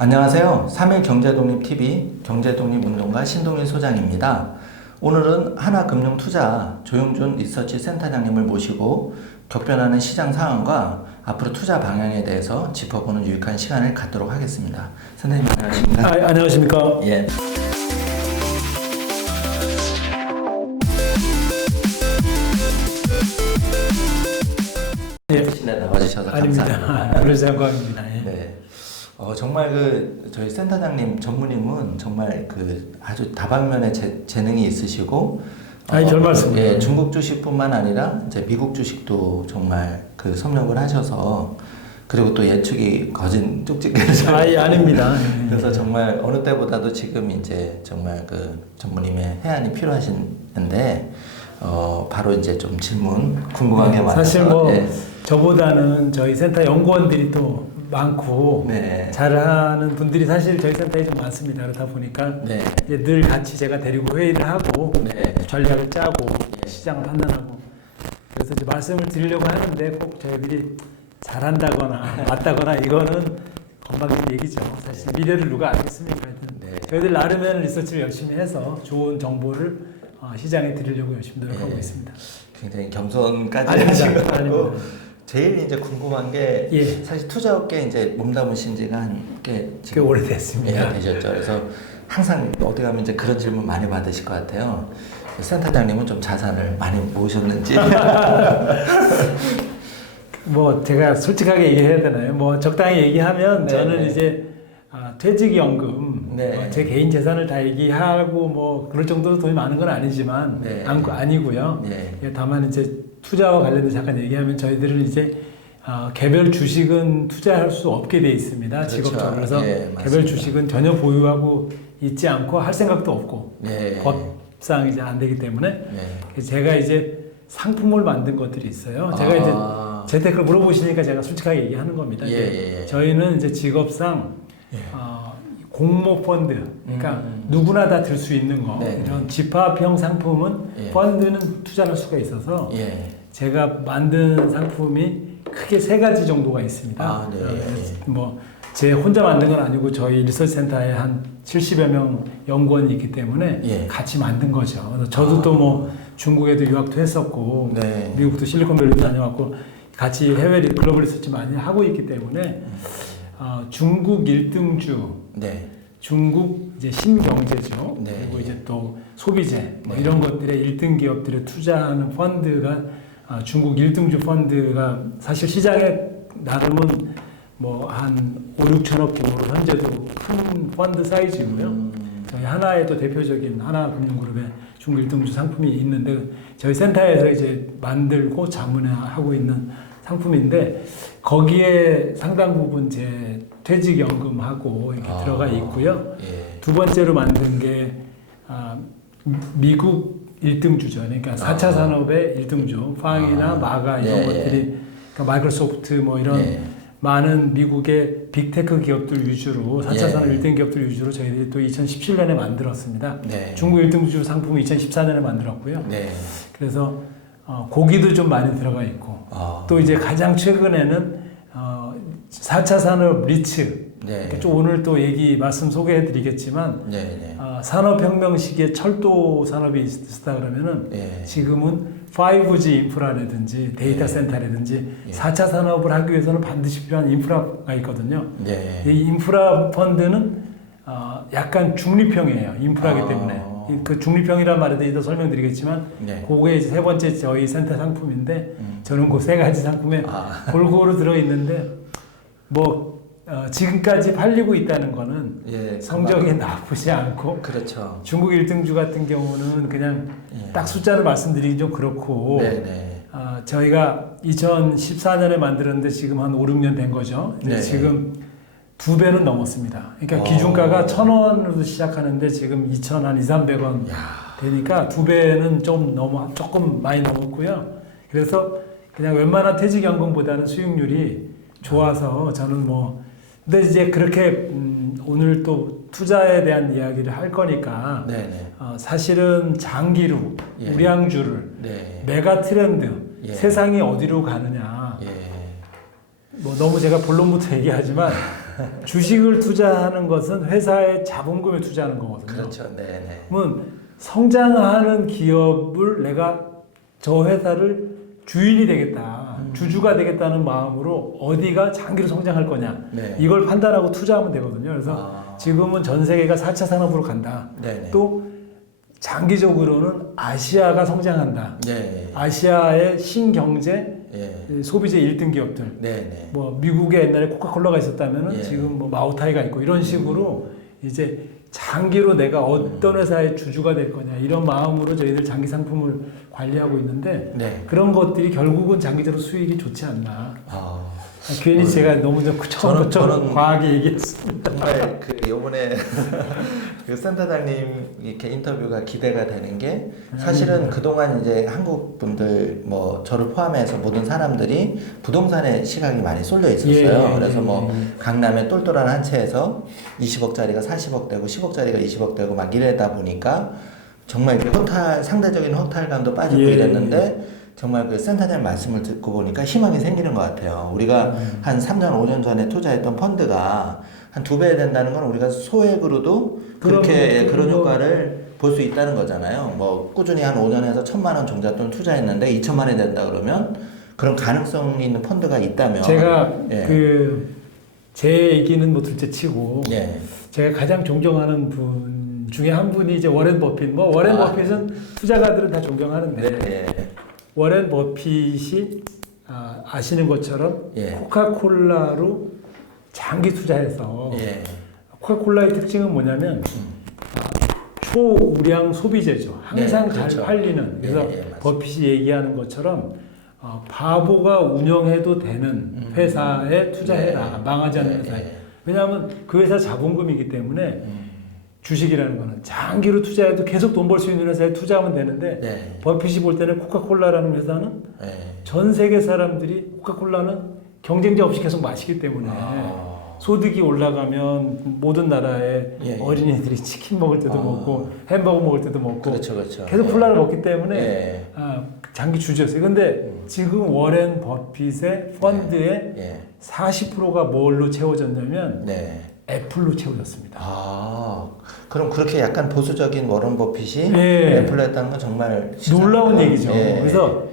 안녕하세요. 3일 경제독립TV 경제독립운동가 신동일 소장입니다. 오늘은 하나금융투자 조용준 리서치 센터장님을 모시고 격변하는 시장 상황과 앞으로 투자 방향에 대해서 짚어보는 유익한 시간을 갖도록 하겠습니다. 선생님 안녕하십니까? 안녕하십니까? 예. 시간에 나와주셔서 감사합니다. 아닙니다. 그래서 영광입니다. 예. 네. 정말 저희 센터장님 전무님은 정말 아주 다방면의 재능이 있으시고, 별 말씀입니다. 예, 중국 주식뿐만 아니라 이제 미국 주식도 정말 섭렵을 하셔서, 그리고 또 예측이 거진 뚝뚝해서. 아닙니다. 그래서 정말 어느 때보다도 지금 이제 정말 전무님의 해안이 필요하신데, 바로 이제 좀 질문 궁금한 게 많아서. 사실 예. 저보다는 저희 센터 연구원들이 또 많고 네. 잘하는 분들이 사실 저희 센터에 좀 많습니다. 그러다 보니까 네. 이제 늘 같이 제가 데리고 회의를 하고 네. 전략을 짜고 시장을 판단하고 그래서 이제 말씀을 드리려고 하는데 꼭 저희들이 잘한다거나 맞다거나 이거는 건방진 얘기죠. 사실 미래를 누가 알겠습니까? 네. 저희들 나름의 리서치를 열심히 해서 좋은 정보를 시장에 드리려고 열심히 노력하고 네. 있습니다. 굉장히 겸손까지 아닙니다. 하시고 아닙니다. 제일 이제 궁금한 게 예. 사실 투자업계에 이제 몸담으신 지가 꽤 꽤 오래됐습니다. 되셨죠. 그래서 항상 어디 가면 이제 그런 질문 많이 받으실 것 같아요. 센터장님은 좀 자산을 많이 모으셨는지. 제가 솔직하게 얘기해야 되나요? 적당히 얘기하면 네, 저는 네. 이제 퇴직연금 네. 제 개인 재산을 다 얘기하고 그럴 정도로 돈이 많은 건 아니지만 네. 아니고요. 네. 예, 다만 이제 투자와 관련해서 잠깐 얘기하면 저희들은 이제 개별 주식은 투자할 수 없게 돼 있습니다. 그렇죠. 직업적으로. 그래서 예, 개별 주식은 전혀 보유하고 있지 않고 할 생각도 없고 네. 법상 이제 안 되기 때문에 네. 제가 이제 상품을 만든 것들이 있어요. 제가 이제 재테크를 물어보시니까 제가 솔직하게 얘기하는 겁니다. 예. 저희는 이제 직업상 공모 펀드, 그러니까 누구나 다 들 수 있는 거, 네. 이런 집합형 상품은 예. 펀드는 투자할 수가 있어서 예. 제가 만든 상품이 크게 세 가지 정도가 있습니다. 네. 제 혼자 만든 건 아니고 저희 리서치 센터에 한 70여 명 연구원이 있기 때문에 예. 같이 만든 거죠. 그래서 저도 또 중국에도 유학도 했었고 네. 미국도 실리콘밸리도 다녀왔고 같이 해외 글로벌 리서치 많이 하고 있기 때문에 중국 1등주, 네. 중국 이제 신경제죠. 네. 그리고 이제 또 소비재 이런 것들의 1등 기업들에 투자하는 펀드가 중국 1등주 펀드가 사실 시장에 나름은 한 5, 6천억 규모로 현재도 큰 펀드 사이즈고요. 저희 하나의 또 대표적인 하나금융그룹의 중국 1등주 상품이 있는데 저희 센터에서 이제 만들고 자문하고 있는 상품인데 거기에 상당 부분 제 퇴직연금하고 이렇게 들어가 있고요. 예. 두 번째로 만든 게 미국 1등주죠. 그러니까 4차 산업의 1등주, 팡이나 마가 이런 것들이 그러니까 마이크로소프트 이런 많은 미국의 빅테크 기업들 위주로 4차 산업 1등 기업들 위주로 저희들이 또 2017년에 만들었습니다. 네. 중국 1등주 상품을 2014년에 만들었고요. 네. 그래서 고기도 좀 많이 들어가 있고 또 이제 가장 최근에는 4차 산업 리츠 네. 좀 오늘 또 말씀 소개해 드리겠지만 네. 산업혁명 시기에 철도 산업이 있었다 그러면은 지금은 5G 인프라라든지 데이터 센터라든지 4차 산업을 하기 위해서는 반드시 필요한 인프라가 있거든요. 이 인프라 펀드는 약간 중립형이에요. 인프라기 때문에. 그 중립형이란 말에 대해서 설명드리겠지만 그게 이제 세 번째 저희 센터 상품인데 저는 그 세 가지 상품에 골고루 들어있는데 지금까지 팔리고 있다는 거는 성적이 나쁘지 않고 그렇죠. 중국 1등주 같은 경우는 그냥 딱 숫자를 말씀드리기 좀 그렇고 저희가 2014년에 만들었는데 지금 한 5, 6년 된 거죠. 지금 2배는 넘었습니다. 그러니까 기준가가 1,000원으로 시작하는데 지금 2,000, 한 2,300원 되니까 2배는 조금 많이 넘었고요. 그래서 그냥 웬만한 퇴직연금보다는 수익률이 좋아서 저는 근데 이제 그렇게 오늘 또 투자에 대한 이야기를 할 거니까 사실은 장기로 우량주를 메가 트렌드 세상이 어디로 가느냐 너무 제가 본론부터 얘기하지만 주식을 투자하는 것은 회사의 자본금에 투자하는 거거든요. 그렇죠. 네네. 그러면 성장하는 기업을 내가 저 회사를 주인이 되겠다, 주주가 되겠다는 마음으로 어디가 장기로 성장할 거냐, 네. 이걸 판단하고 투자하면 되거든요. 그래서 지금은 전 세계가 4차 산업으로 간다. 네네. 또 장기적으로는 아시아가 성장한다. 네. 아시아의 신경제 예. 소비재 1등 기업들. 네네. 뭐 미국에 옛날에 코카콜라가 있었다면은 예. 지금 뭐 마오타이가 있고 이런 식으로 이제 장기로 내가 어떤 회사의 주주가 될 거냐 이런 마음으로 저희들 장기 상품을 관리하고 있는데 네. 그런 것들이 결국은 장기적으로 수익이 좋지 않나. 아. 괜히 제가 너무 처음부터 저는 과하게 얘기했습니다. 정말 그 요번에 그 센터장님 이렇게 인터뷰가 기대가 되는 게 사실은 그동안 이제 한국 분들 뭐 저를 포함해서 모든 사람들이 부동산에 시각이 많이 쏠려 있었어요. 그래서 뭐 강남의 똘똘한 한 채에서 20억짜리가 40억 되고 10억짜리가 20억 되고 막 이래다 보니까 정말 이렇게 상대적인 허탈감도 빠지고 이랬는데 정말 그 센터장 말씀을 듣고 보니까 희망이 생기는 것 같아요. 우리가 한 3년, 5년 전에 투자했던 펀드가 한 2배 된다는 건 우리가 소액으로도 그렇게 그런 효과를 볼 수 있다는 거잖아요. 뭐 꾸준히 한 5년에서 1,000만 원 종잣돈 투자했는데 2천만 원이 된다 그러면 그런 가능성이 있는 펀드가 있다면 제가 예. 제 얘기는 뭐 둘째 치고 예. 제가 가장 존경하는 분 중에 한 분이 이제 워렌 버핏. 뭐 워렌 버핏은 투자가들은 다 존경하는데 네. 워렌 버핏이 아시는 것처럼 예. 코카콜라로 장기 투자해서 예. 코카콜라의 특징은 뭐냐면 초우량 소비재죠. 항상 네, 그렇죠. 잘 팔리는. 그래서 버핏이 얘기하는 것처럼 바보가 운영해도 되는 회사에 투자해라. 망하지 않는 회사에. 왜냐하면 그 회사 자본금이기 때문에 주식이라는 거는 장기로 투자해도 계속 돈 벌 수 있는 회사에 투자하면 되는데 버핏이 볼 때는 코카콜라라는 회사는 전 세계 사람들이 코카콜라는 경쟁자 없이 계속 마시기 때문에 소득이 올라가면 모든 나라의 어린이들이 치킨 먹을 때도 먹고 햄버거 먹을 때도 먹고 그렇죠. 계속 콜라를 먹기 때문에 장기 주주였어요. 근데 지금 워렌 버핏의 펀드의 40%가 뭘로 채워졌냐면 애플로 채워졌습니다. 그럼 그렇게 약간 보수적인 워런 버핏이 애플로 했다는 건 정말 놀라운 얘기죠. 그래서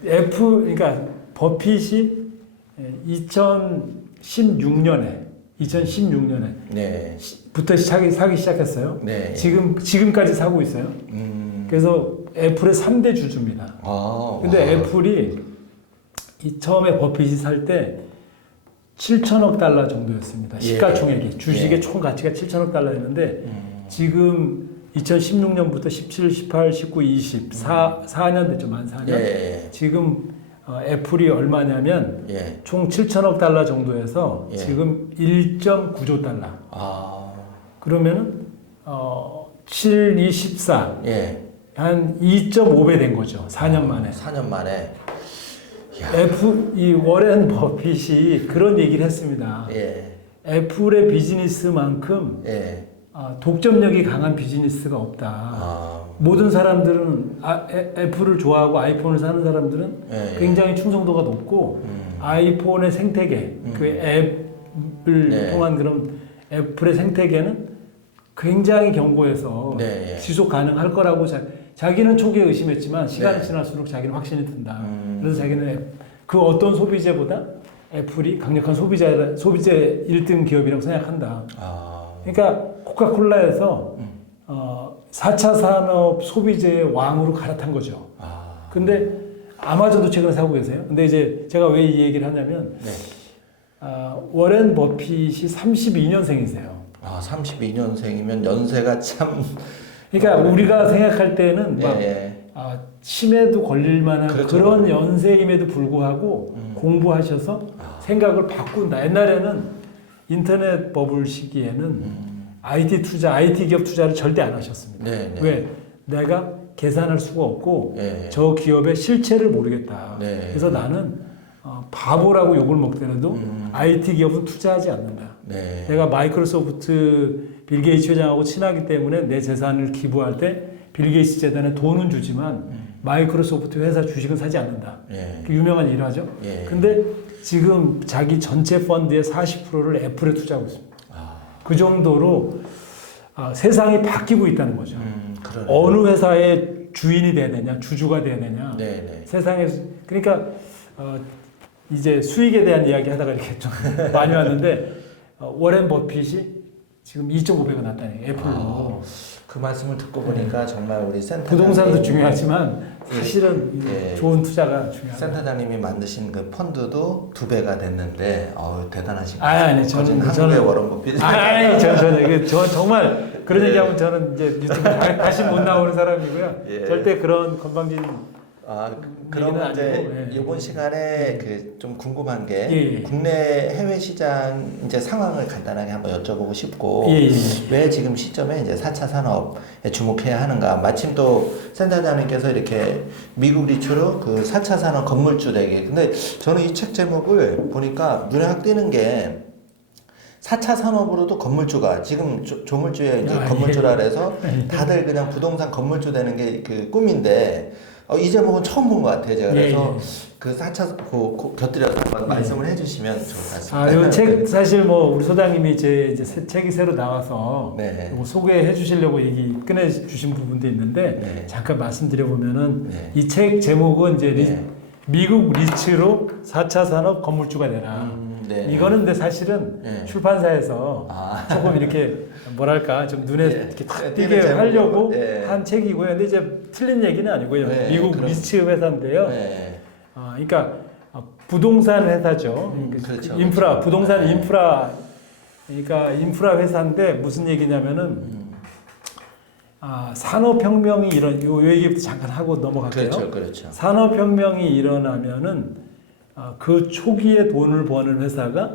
그러니까 버핏이 2016년에 부터 사기 시작했어요. 지금까지 사고 있어요. 그래서 애플의 3대 주주입니다. 근데 애플이 처음에 버핏이 살 때 7천억 달러 정도였습니다. 시가총액이. 주식의 총 가치가 7천억 달러였는데 지금 2016년부터 17, 18, 19, 20, 4년 됐죠. 만 4년. 지금 애플이 얼마냐면 총 7천억 달러 정도에서 지금 1.9조 달러. 그러면은 7, 2, 14. 한 2.5배 된 거죠. 4년 만에. 4년 만에. 이 워렌 버핏이 그런 얘기를 했습니다. 애플의 비즈니스만큼 독점력이 강한 비즈니스가 없다. 모든 사람들은 애플을 좋아하고 아이폰을 사는 사람들은 굉장히 충성도가 높고 아이폰의 생태계, 그 앱을 통한 그런 애플의 생태계는 굉장히 견고해서 지속 가능할 거라고 자기는 초기에 의심했지만 시간이 지날수록 자기는 확신이 든다. 그래서 자기는 그 어떤 소비재보다 애플이 강력한 소비재 1등 기업이라고 생각한다. 그러니까 코카콜라에서 4차 산업 소비재의 왕으로 갈아탄 거죠. 근데 아마존도 최근에 사고 계세요. 근데 이제 제가 왜 이 얘기를 하냐면 워렌 버핏이 32년생이세요. 32년생이면 연세가 참. 그러니까 우리가 생각할 때는 막 치매도 걸릴 만한 그런 연세임에도 불구하고 공부하셔서 생각을 바꾼다. 옛날에는 인터넷 버블 시기에는 IT 기업 투자를 절대 안 하셨습니다. 왜? 내가 계산할 수가 없고 저 기업의 실체를 모르겠다. 그래서 나는 바보라고 욕을 먹더라도 IT 기업은 투자하지 않는다. 내가 마이크로소프트 빌 게이츠 회장하고 친하기 때문에 내 재산을 기부할 때 빌 게이츠 재단에 돈은 주지만 마이크로소프트 회사 주식은 사지 않는다. 그 유명한 일을 하죠. 근데 지금 자기 전체 펀드의 40%를 애플에 투자하고 있습니다. 그 정도로 세상이 바뀌고 있다는 거죠. 어느 회사의 주인이 돼야 되냐, 주주가 돼야 되냐. 세상에 그러니까 이제 수익에 대한 이야기 하다가 이렇게 좀 많이 왔는데 워렌 버핏이 지금 2.5배가 났다는 거예요. 애플로. 그 말씀을 듣고 보니까 정말 우리 센터장님 부동산도 중요하지만 사실은 좋은 투자가 중요합니다. 센터장님이 만드신 그 펀드도 2배가 됐는데 대단하십니다. 아니 한국의 워런 버핏. 저는 정말 그런 얘기하면 저는 이제 유튜브 다시 못 나오는 사람이고요. 절대 그런 건방진 그럼 이제 이번 시간에 그 좀 궁금한 게 국내 해외 시장 이제 상황을 간단하게 한번 여쭤보고 싶고 왜 지금 시점에 이제 4차 산업에 주목해야 하는가? 마침 또 센터장님께서 이렇게 미국 리츠로 그 4차 산업 건물주 대기. 근데 저는 이 책 제목을 보니까 눈에 확 띄는 게 4차 산업으로도 건물주가 지금 조물주에 이제 건물주라 그래서 다들 그냥 부동산 건물주 되는 게 그 꿈인데 이 제목은 처음 본 것 같아요. 제가 그래서 그 4차 곁들여서 한번 말씀을 해주시면 좋을 것 같습니다. 이 책 사실 뭐 우리 소장님이 이제 책이 새로 나와서 소개해 주시려고 얘기 꺼내 주신 부분도 있는데 잠깐 말씀드려 보면은 이 책 제목은 이제 미국 리츠로 4차 산업 건물주가 되라. 이거는 근데 사실은 출판사에서 조금 이렇게 뭐랄까 좀 눈에 이렇게 탁 띄게 하려고 한 책이고요. 근데 이제 틀린 얘기는 아니고요. 미국 리츠 회사인데요. 그러니까 부동산 회사죠. 그렇죠, 인프라, 그렇죠. 부동산 인프라. 그러니까 인프라 회사인데 무슨 얘기냐면은 산업혁명이 요 얘기부터 잠깐 하고 넘어갈게요. 그렇죠. 산업혁명이 일어나면은 그 초기에 돈을 버는 회사가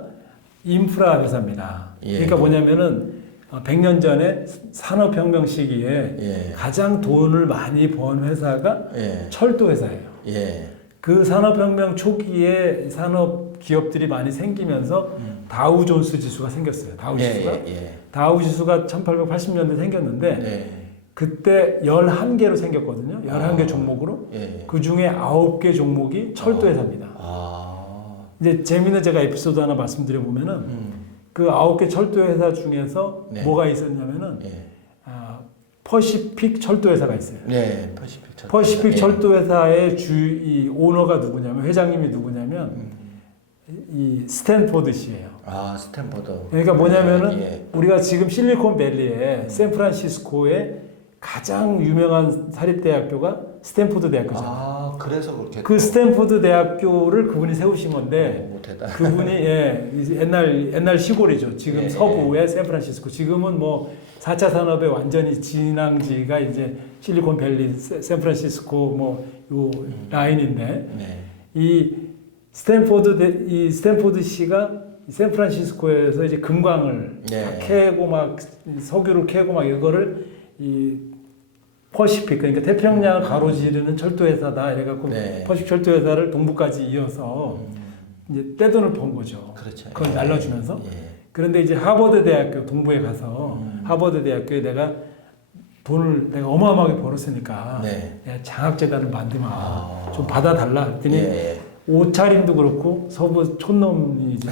인프라 회사입니다. 그러니까 뭐냐면은 100년 전에 산업혁명 시기에 가장 돈을 많이 번 회사가 철도 회사예요. 그 산업혁명 초기에 산업 기업들이 많이 생기면서 다우존스 지수가 생겼어요. 다우 지수가 1880년대 생겼는데 그때 11개로 생겼거든요. 11개 종목으로. 그 중에 9개 종목이 철도 회사입니다. 이제 재미있는 제가 에피소드 하나 말씀드려 보면은 그 9개 철도 회사 중에서 뭐가 있었냐면은 퍼시픽 철도 회사가 있어요. 퍼시픽 철도 회사의 이 오너가 누구냐면 회장님이 누구냐면 이 스탠포드 씨예요. 스탠포드. 그러니까 뭐냐면은 우리가 지금 실리콘밸리에 샌프란시스코에 가장 유명한 사립대학교가 스탠포드 대학교잖아요. 그래서 그렇게. 그 스탠포드 대학교를 그분이 세우신 건데, 그분이 옛날 시골이죠. 지금 서부의 샌프란시스코. 지금은 뭐 4차 산업의 완전히 진앙지가 이제 실리콘밸리, 샌프란시스코 뭐 요 라인인데, 이 스탠포드 씨가 샌프란시스코에서 이제 금광을 캐고 막 석유를 캐고 막 이거를 이 퍼시픽 그러니까 태평양을 가로지르는 철도 회사다 이래갖고 퍼시픽 철도 회사를 동부까지 이어서 이제 떼돈을 번 거죠. 그걸 날려주면서. 그런데 이제 하버드 대학교 동부에 가서 하버드 대학교에 내가 어마어마하게 벌었으니까 장학재단을 만들면 좀 받아달라 했더니 옷차림도 그렇고 서부 촌놈이지.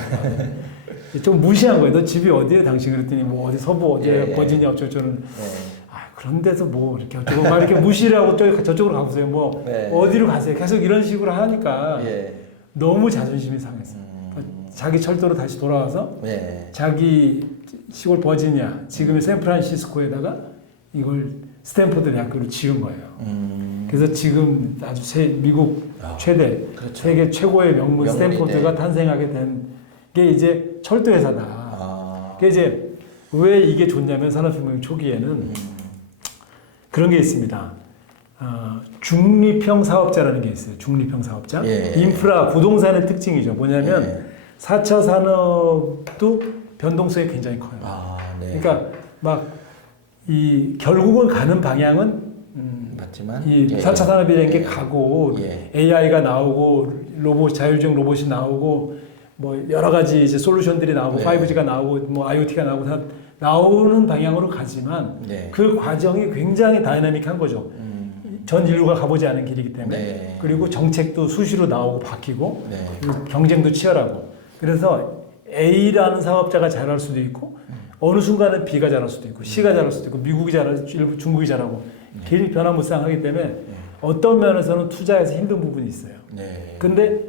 좀 무시한 거예요. 너 집이 어디에 당신 그랬더니 뭐 어디 서부 어디에 버지니아 어쩌고저쩌고. 그런 데서 뭐 이렇게 어쩌고 막 이렇게 무시를 하고 저쪽으로 가보세요. 뭐 어디로 가세요. 계속 이런 식으로 하니까 너무 자존심이 상했어요. 자기 철도로 다시 돌아와서 자기 시골 버지니아 지금의 샌프란시스코에다가 이걸 스탠포드 대학교로 지은 거예요. 그래서 지금 아주 미국 최대 세계 최고의 명문 스탠포드가 탄생하게 된 게 이제 철도 회사다. 그게 이제 왜 이게 좋냐면 산업혁명 초기에는 그런 게 있습니다. 중립형 사업자라는 게 있어요. 중립형 사업자. 인프라, 부동산의 특징이죠. 뭐냐면 4차 산업도 변동성이 굉장히 커요. 그러니까 막 결국은 가는 방향은 맞지만 이 4차 산업이라는 게 가고 AI가 나오고 자율주행 로봇이 나오고 뭐 여러 가지 이제 솔루션들이 나오고 5G가 나오고 뭐 IoT가 나오고 다 나오는 방향으로 가지만 그 과정이 굉장히 다이나믹한 거죠. 전 인류가 가보지 않은 길이기 때문에 네. 그리고 정책도 수시로 나오고 바뀌고 네. 그리고 경쟁도 치열하고 그래서 A라는 사업자가 잘할 수도 있고 어느 순간은 B가 잘할 수도 있고 C가 잘할 수도 있고 미국이 잘하고 일부 중국이 잘하고 길이 변화무쌍하기 때문에 어떤 면에서는 투자에서 힘든 부분이 있어요. 네. 근데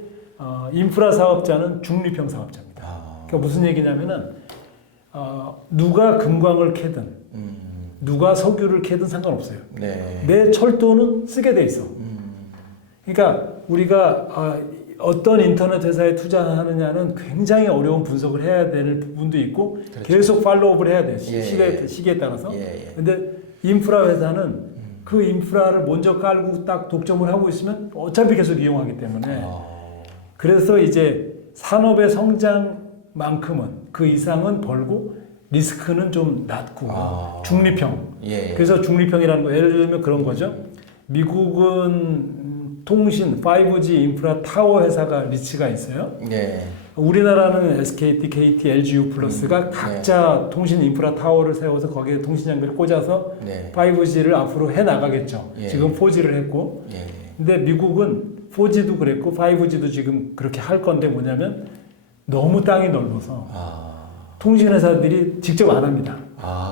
인프라 사업자는 중립형 사업자입니다. 아. 그러니까 무슨 얘기냐면은 누가 금광을 캐든 누가 석유를 캐든 상관없어요. 네. 내 철도는 쓰게 돼 있어. 그러니까 우리가 어떤 인터넷 회사에 투자하느냐는 굉장히 어려운 분석을 해야 될 부분도 있고 그렇죠. 계속 팔로우업을 해야 돼. 예, 시기에 따라서. 예. 근데 인프라 회사는 그 인프라를 먼저 깔고 딱 독점을 하고 있으면 어차피 계속 이용하기 때문에 그래서 이제 산업의 성장만큼은 그 이상은 벌고 리스크는 좀 낮고 중립형. 예. 그래서 중립형이라는 거 예를 들면 그런 거죠. 미국은 통신 5G 인프라 타워 회사가 리츠가 있어요. 네. 우리나라는 SKT, KT, LGU 플러스가 각자 통신 인프라 타워를 세워서 거기에 통신 장비를 꽂아서 5G를 앞으로 해 나가겠죠. 지금 4G를 했고. 근데 미국은 4G도 그랬고 5G도 지금 그렇게 할 건데 뭐냐면 너무 땅이 넓어서 통신 회사들이 직접 안 합니다.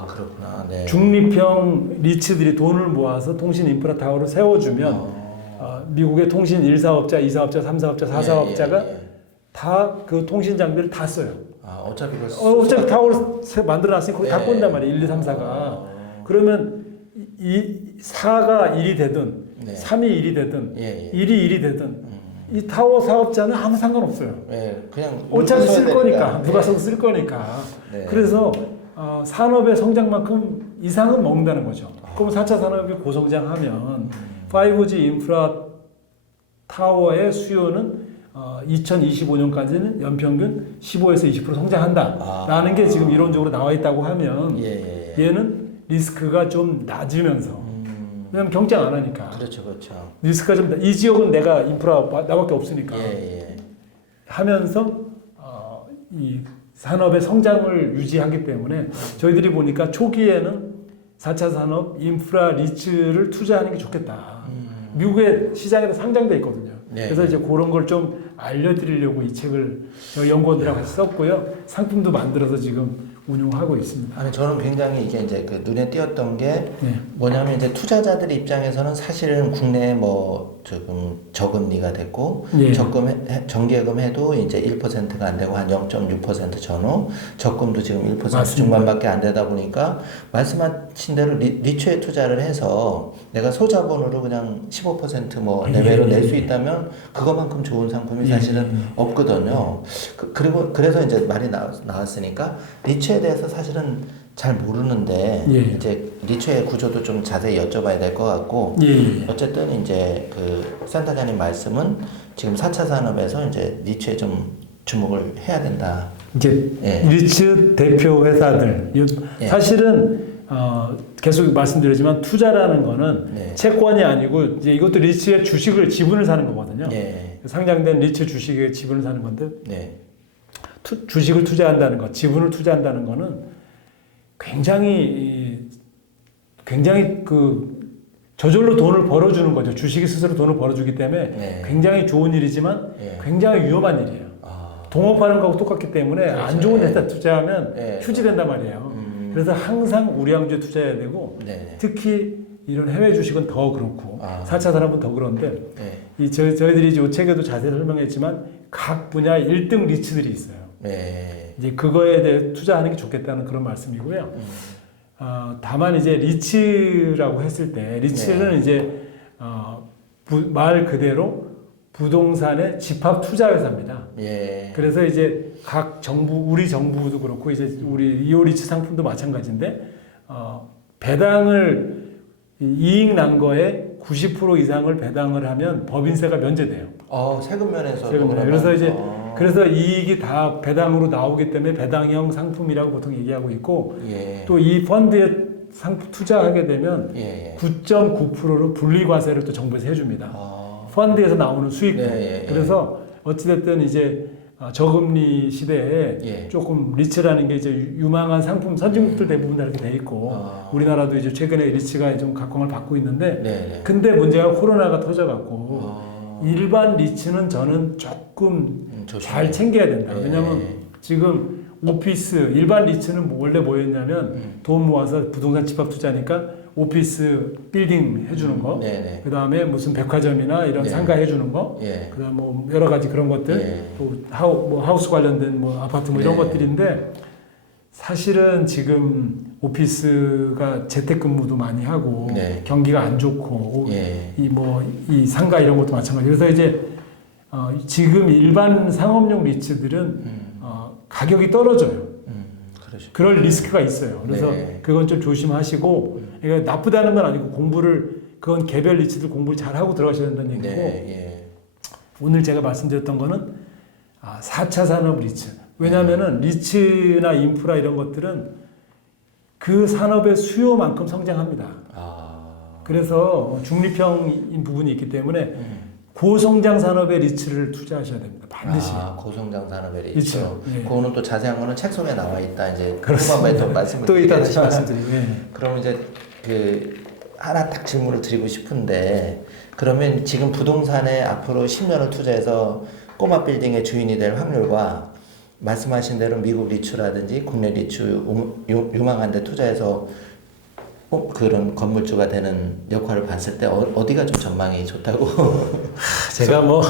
그렇구나. 네. 중립형 리츠들이 돈을 모아서 통신 인프라 타워를 세워주면 미국의 통신 1사업자, 2사업자, 3사업자, 4사업자가 다 그 통신 장비를 다 써요. 어차피 어차피 타워를 만들어놨으니 거기 다 꼰단 말이에요. 1, 2, 3, 4가. 그러면 4가 1이 되든 3이 1이 되든 1이 1이 되든 이 타워 사업자는 아무 상관없어요. 그냥 어차피 쓸 거니까. 누가 써도 쓸 거니까. 그래서 산업의 성장만큼 이상은 먹는다는 거죠. 그럼 4차 산업이 고성장하면 5G 인프라 타워의 수요는 2025년까지는 연평균 15에서 20% 성장한다라는 게 지금 이론적으로 나와 있다고 하면 얘는 리스크가 좀 낮으면서 왜냐면 경쟁 안 하니까 그렇죠. 리스크가 좀 이 지역은 내가 인프라 나밖에 없으니까 하면서 이 산업의 성장을 유지하기 때문에 저희들이 보니까 초기에는 4차 산업 인프라 리츠를 투자하는 게 좋겠다. 미국의 시장에도 상장돼 있거든요. 그래서 이제 그런 걸 좀 알려드리려고 이 책을 저희 연구원들하고 같이 썼고요. 상품도 만들어서 지금 운용하고 있습니다. 아니 저는 굉장히 이게 이제 그 눈에 띄었던 게 뭐냐면 이제 투자자들 입장에서는 사실은 국내에 뭐 조금 저금리가 됐고 정기예금 해도 이제 1%가 안 되고 한 0.6% 전후 적금도 지금 1% 맞습니다. 중반밖에 안 되다 보니까 말씀하신 대로 리츠에 투자를 해서 내가 소자본으로 그냥 15% 내외로 낼 수 있다면 그것만큼 좋은 상품이 사실은 없거든요. 그리고 그래서 이제 말이 나왔으니까 리츠에 대해서 사실은 잘 모르는데 이제 리츠의 구조도 좀 자세히 여쭤봐야 될 것 같고 어쨌든 이제 그 센터장님 말씀은 지금 4차 산업에서 이제 리츠에 좀 주목을 해야 된다. 이제 리츠 대표 회사들 사실은 계속 말씀드리지만 투자라는 거는 채권이 아니고 이제 이것도 리츠의 주식을 지분을 사는 거거든요. 상장된 리츠 주식의 지분을 사는 건데 주식을 투자한다는 것, 지분을 투자한다는 거는 굉장히 그 저절로 돈을 벌어주는 거죠. 주식이 스스로 돈을 벌어주기 때문에 굉장히 좋은 일이지만 굉장히 위험한 일이에요. 동업하는 거하고 똑같기 때문에 안 좋은 데다 투자하면 휴지된단 말이에요. 그래서 항상 우량주에 투자해야 되고 특히 이런 해외 주식은 더 그렇고 4차 산업은 더 그런데 저희들이 이 책에도 자세히 설명했지만 각 분야 1등 리츠들이 있어요. 이제 그거에 대해 투자하는 게 좋겠다는 그런 말씀이고요. 다만 이제 리츠라고 했을 때 리츠는 이제 말 그대로 부동산의 집합 투자 회사입니다. 그래서 이제 각 정부, 우리 정부도 그렇고 이제 우리 이오 리츠 상품도 마찬가지인데 배당을 이익 난 거에 90% 이상을 배당을 하면 법인세가 면제돼요. 세금 면에서. 그래서 이제 그래서 이익이 다 배당으로 나오기 때문에 배당형 상품이라고 보통 얘기하고 있고 또 이 펀드에 투자하게 되면 9.9%로 분리과세를 또 정부에서 해줍니다. 펀드에서 나오는 수익. 그래서 어찌됐든 이제 저금리 시대에 예. 조금 리츠라는 게 이제 유망한 상품 선진국들 대부분 다 이렇게 돼 있고 우리나라도 이제 최근에 리츠가 좀 각광을 받고 있는데 네네. 근데 문제가 코로나가 터져갖고 일반 리츠는 저는 조금 잘 챙겨야 된다. 예. 왜냐면 지금 오피스 일반 리츠는 원래 뭐였냐면 돈 모아서 부동산 집합 투자니까 오피스 빌딩 해주는 거, 네네. 그 다음에 무슨 백화점이나 이런 네. 상가 해주는 거, 예. 그 다음 뭐 여러 가지 그런 것들, 예. 또 하우스 관련된 뭐 아파트 뭐 이런 네. 것들인데 사실은 지금 오피스가 재택근무도 많이 하고 네. 경기가 안 좋고 예. 이 상가 이런 것도 마찬가지. 그래서 이제 지금 일반 상업용 리츠들은 가격이 떨어져요. 그러시구나. 그럴 리스크가 있어요. 그래서 네. 그건 좀 조심하시고, 그러니까 나쁘다는 건 아니고 그건 개별 리츠들 공부를 잘 하고 들어가셔야 된다는 얘기고, 네. 오늘 제가 말씀드렸던 거는 4차 산업 리츠. 왜냐하면은 리츠나 인프라 이런 것들은 그 산업의 수요만큼 성장합니다. 그래서 중립형인 부분이 있기 때문에 고성장 산업의 리츠를 투자하셔야 됩니다. 반드시. 고성장 산업의 리츠. 리츠. 예. 그거는 또 자세한 거는 책 속에 나와 있다. 이제 그렇습니다. 후반부에 또 말씀을 또 이따 다시 드리겠지만 말씀드리고. 예. 그럼 이제 하나 딱 질문을 드리고 싶은데 그러면 지금 부동산에 앞으로 10년을 투자해서 꼬마 빌딩의 주인이 될 확률과 말씀하신 대로 미국 리츠라든지 국내 리츠 유망한 데 투자해서 그런 건물주가 되는 역할을 봤을 때 어디가 좀 전망이 좋다고? 제가 뭐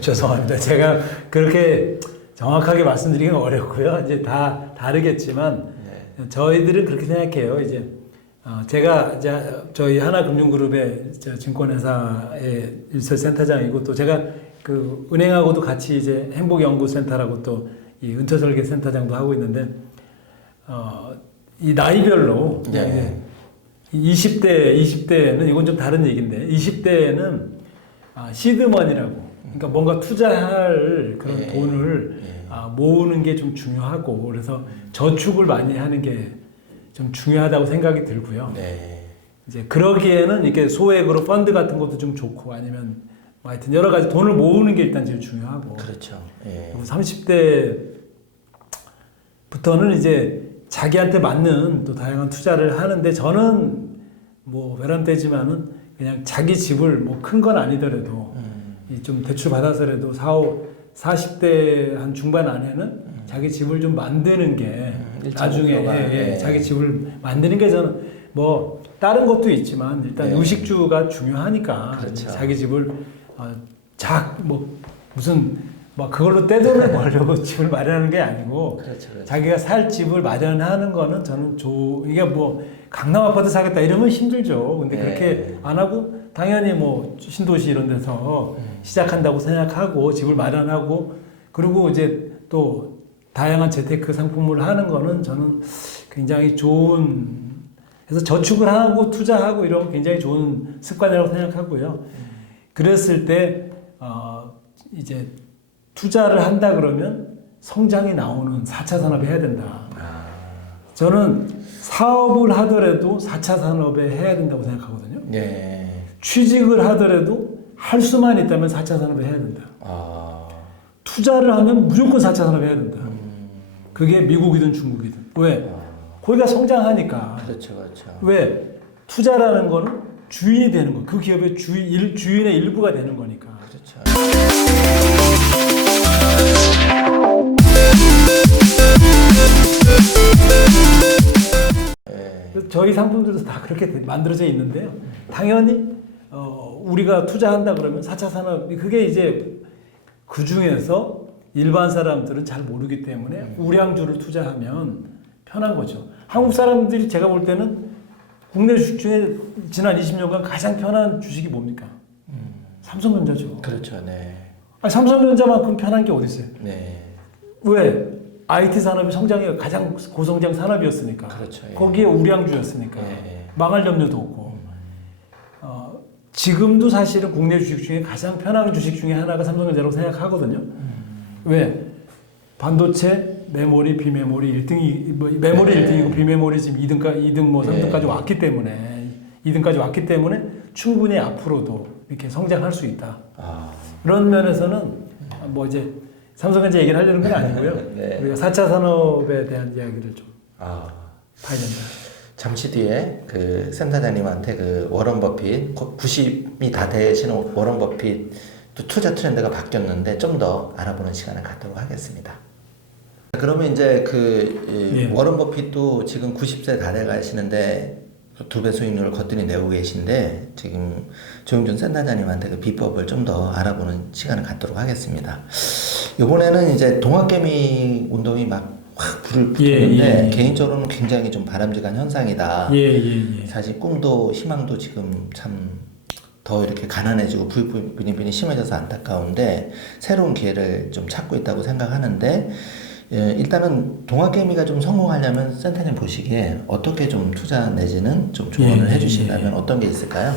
죄송합니다. 제가 그렇게 정확하게 말씀드리기는 어렵고요. 이제 다 다르겠지만 저희들은 그렇게 생각해요. 이제 제가 저희 하나금융그룹의 증권회사의 일설센터장이고 또 제가 그 은행하고도 같이 이제 행복연구센터라고 또 이 은퇴설계센터장도 하고 있는데 이 나이별로 네. 20대는 이건 좀 다른 얘기인데 20대에는 시드머니라고 그러니까 뭔가 투자할 그런 돈을 모으는 게 좀 중요하고 그래서 저축을 많이 하는 게 좀 중요하다고 생각이 들고요. 네. 이제 그러기에는 이렇게 소액으로 펀드 같은 것도 좀 좋고 아니면 뭐 하여튼 여러 가지 돈을 모으는 게 일단 제일 중요하고 그렇죠. 예. 30대부터는 이제 자기한테 맞는 또 다양한 투자를 하는데 저는 뭐 외람되지만은 그냥 자기 집을 뭐 큰 건 아니더라도 좀 대출 받아서라도 40대 한 중반 안에는 자기 집을 좀 만드는 게 나중에 자기 집을 만드는 게 저는 뭐 다른 것도 있지만 일단 의식주가 중요하니까 그렇죠. 자기 집을 무슨 뭐 그걸로 떼돈을 벌려고 집을 마련하는 게 아니고 그렇죠. 자기가 살 집을 마련하는 거는 저는 이게 뭐 강남 아파트 사겠다 이러면 힘들죠. 근데 그렇게 안 하고 당연히 뭐 신도시 이런 데서 시작한다고 생각하고 집을 마련하고 그리고 이제 또 다양한 재테크 상품을 하는 거는 저는 굉장히 그래서 저축을 하고 투자하고 이런 건 굉장히 좋은 습관이라고 생각하고요. 그랬을 때 이제 투자를 한다 그러면 성장이 나오는 4차 산업에 해야 된다. 저는 사업을 하더라도 4차 산업에 해야 된다고 생각하거든요. 네. 취직을 하더라도 할 수만 있다면 4차 산업에 해야 된다. 투자를 하면 무조건 4차 산업에 해야 된다. 그게 미국이든 중국이든. 왜? 거기가 성장하니까. 그렇죠. 왜? 투자라는 거는 주인이 되는 거. 그 기업의 주인의 일부가 되는 거니까. 그렇죠. 저희 상품들도 다 그렇게 만들어져 있는데요. 당연히 우리가 투자한다 그러면 4차 산업 그게 이제 그 중에서 일반 사람들은 잘 모르기 때문에 우량주를 투자하면 편한 거죠. 한국 사람들이 제가 볼 때는 국내 주식 중에 지난 20년간 가장 편한 주식이 뭡니까? 삼성전자죠. 그렇죠. 네. 삼성전자만큼 편한 게 어디 있어요? 네. 왜? IT 산업이 성장이 가장 고성장 산업이었으니까. 그렇죠. 예. 거기에 우량주였으니까. 예. 망할 염려도 없고. 지금도 사실은 국내 주식 중에 가장 편한 주식 중에 하나가 삼성전자라고 생각하거든요. 왜? 반도체, 메모리, 비메모리 1등이 메모리 1등이고 비메모리 지금 2등 뭐 3등까지 왔기 때문에 2등까지 왔기 때문에 충분히 앞으로도 이렇게 성장할 수 있다. 그런 면에서는 뭐 이제 삼성전자 얘기를 하려는 건 아니고요. 네. 우리가 4차 산업에 대한 이야기를 좀 아, 봐야 된다. 잠시 뒤에 그 센터장님한테 그 워런 버핏 90이 다 되시는 워런 버핏 또 투자 트렌드가 바뀌었는데 좀 더 알아보는 시간을 갖도록 하겠습니다. 그러면 이제 그 워런 버핏도 지금 90세 다 돼 가시는데 2배 수익률을 거뜬히 내고 계신데 지금 조영준 센터장님한테 그 비법을 좀 더 알아보는 시간을 갖도록 하겠습니다. 이번에는 이제 동학개미 운동이 막 확 불을 붙였는데 개인적으로는 굉장히 좀 바람직한 현상이다. 사실 꿈도 희망도 지금 참 더 이렇게 가난해지고 부익부빈이 심해져서 안타까운데 새로운 기회를 좀 찾고 있다고 생각하는데 일단은 동학개미가 좀 성공하려면 센터님 보시기에 어떻게 좀 투자 내지는 좀 조언을 해주신다면 어떤 게 있을까요?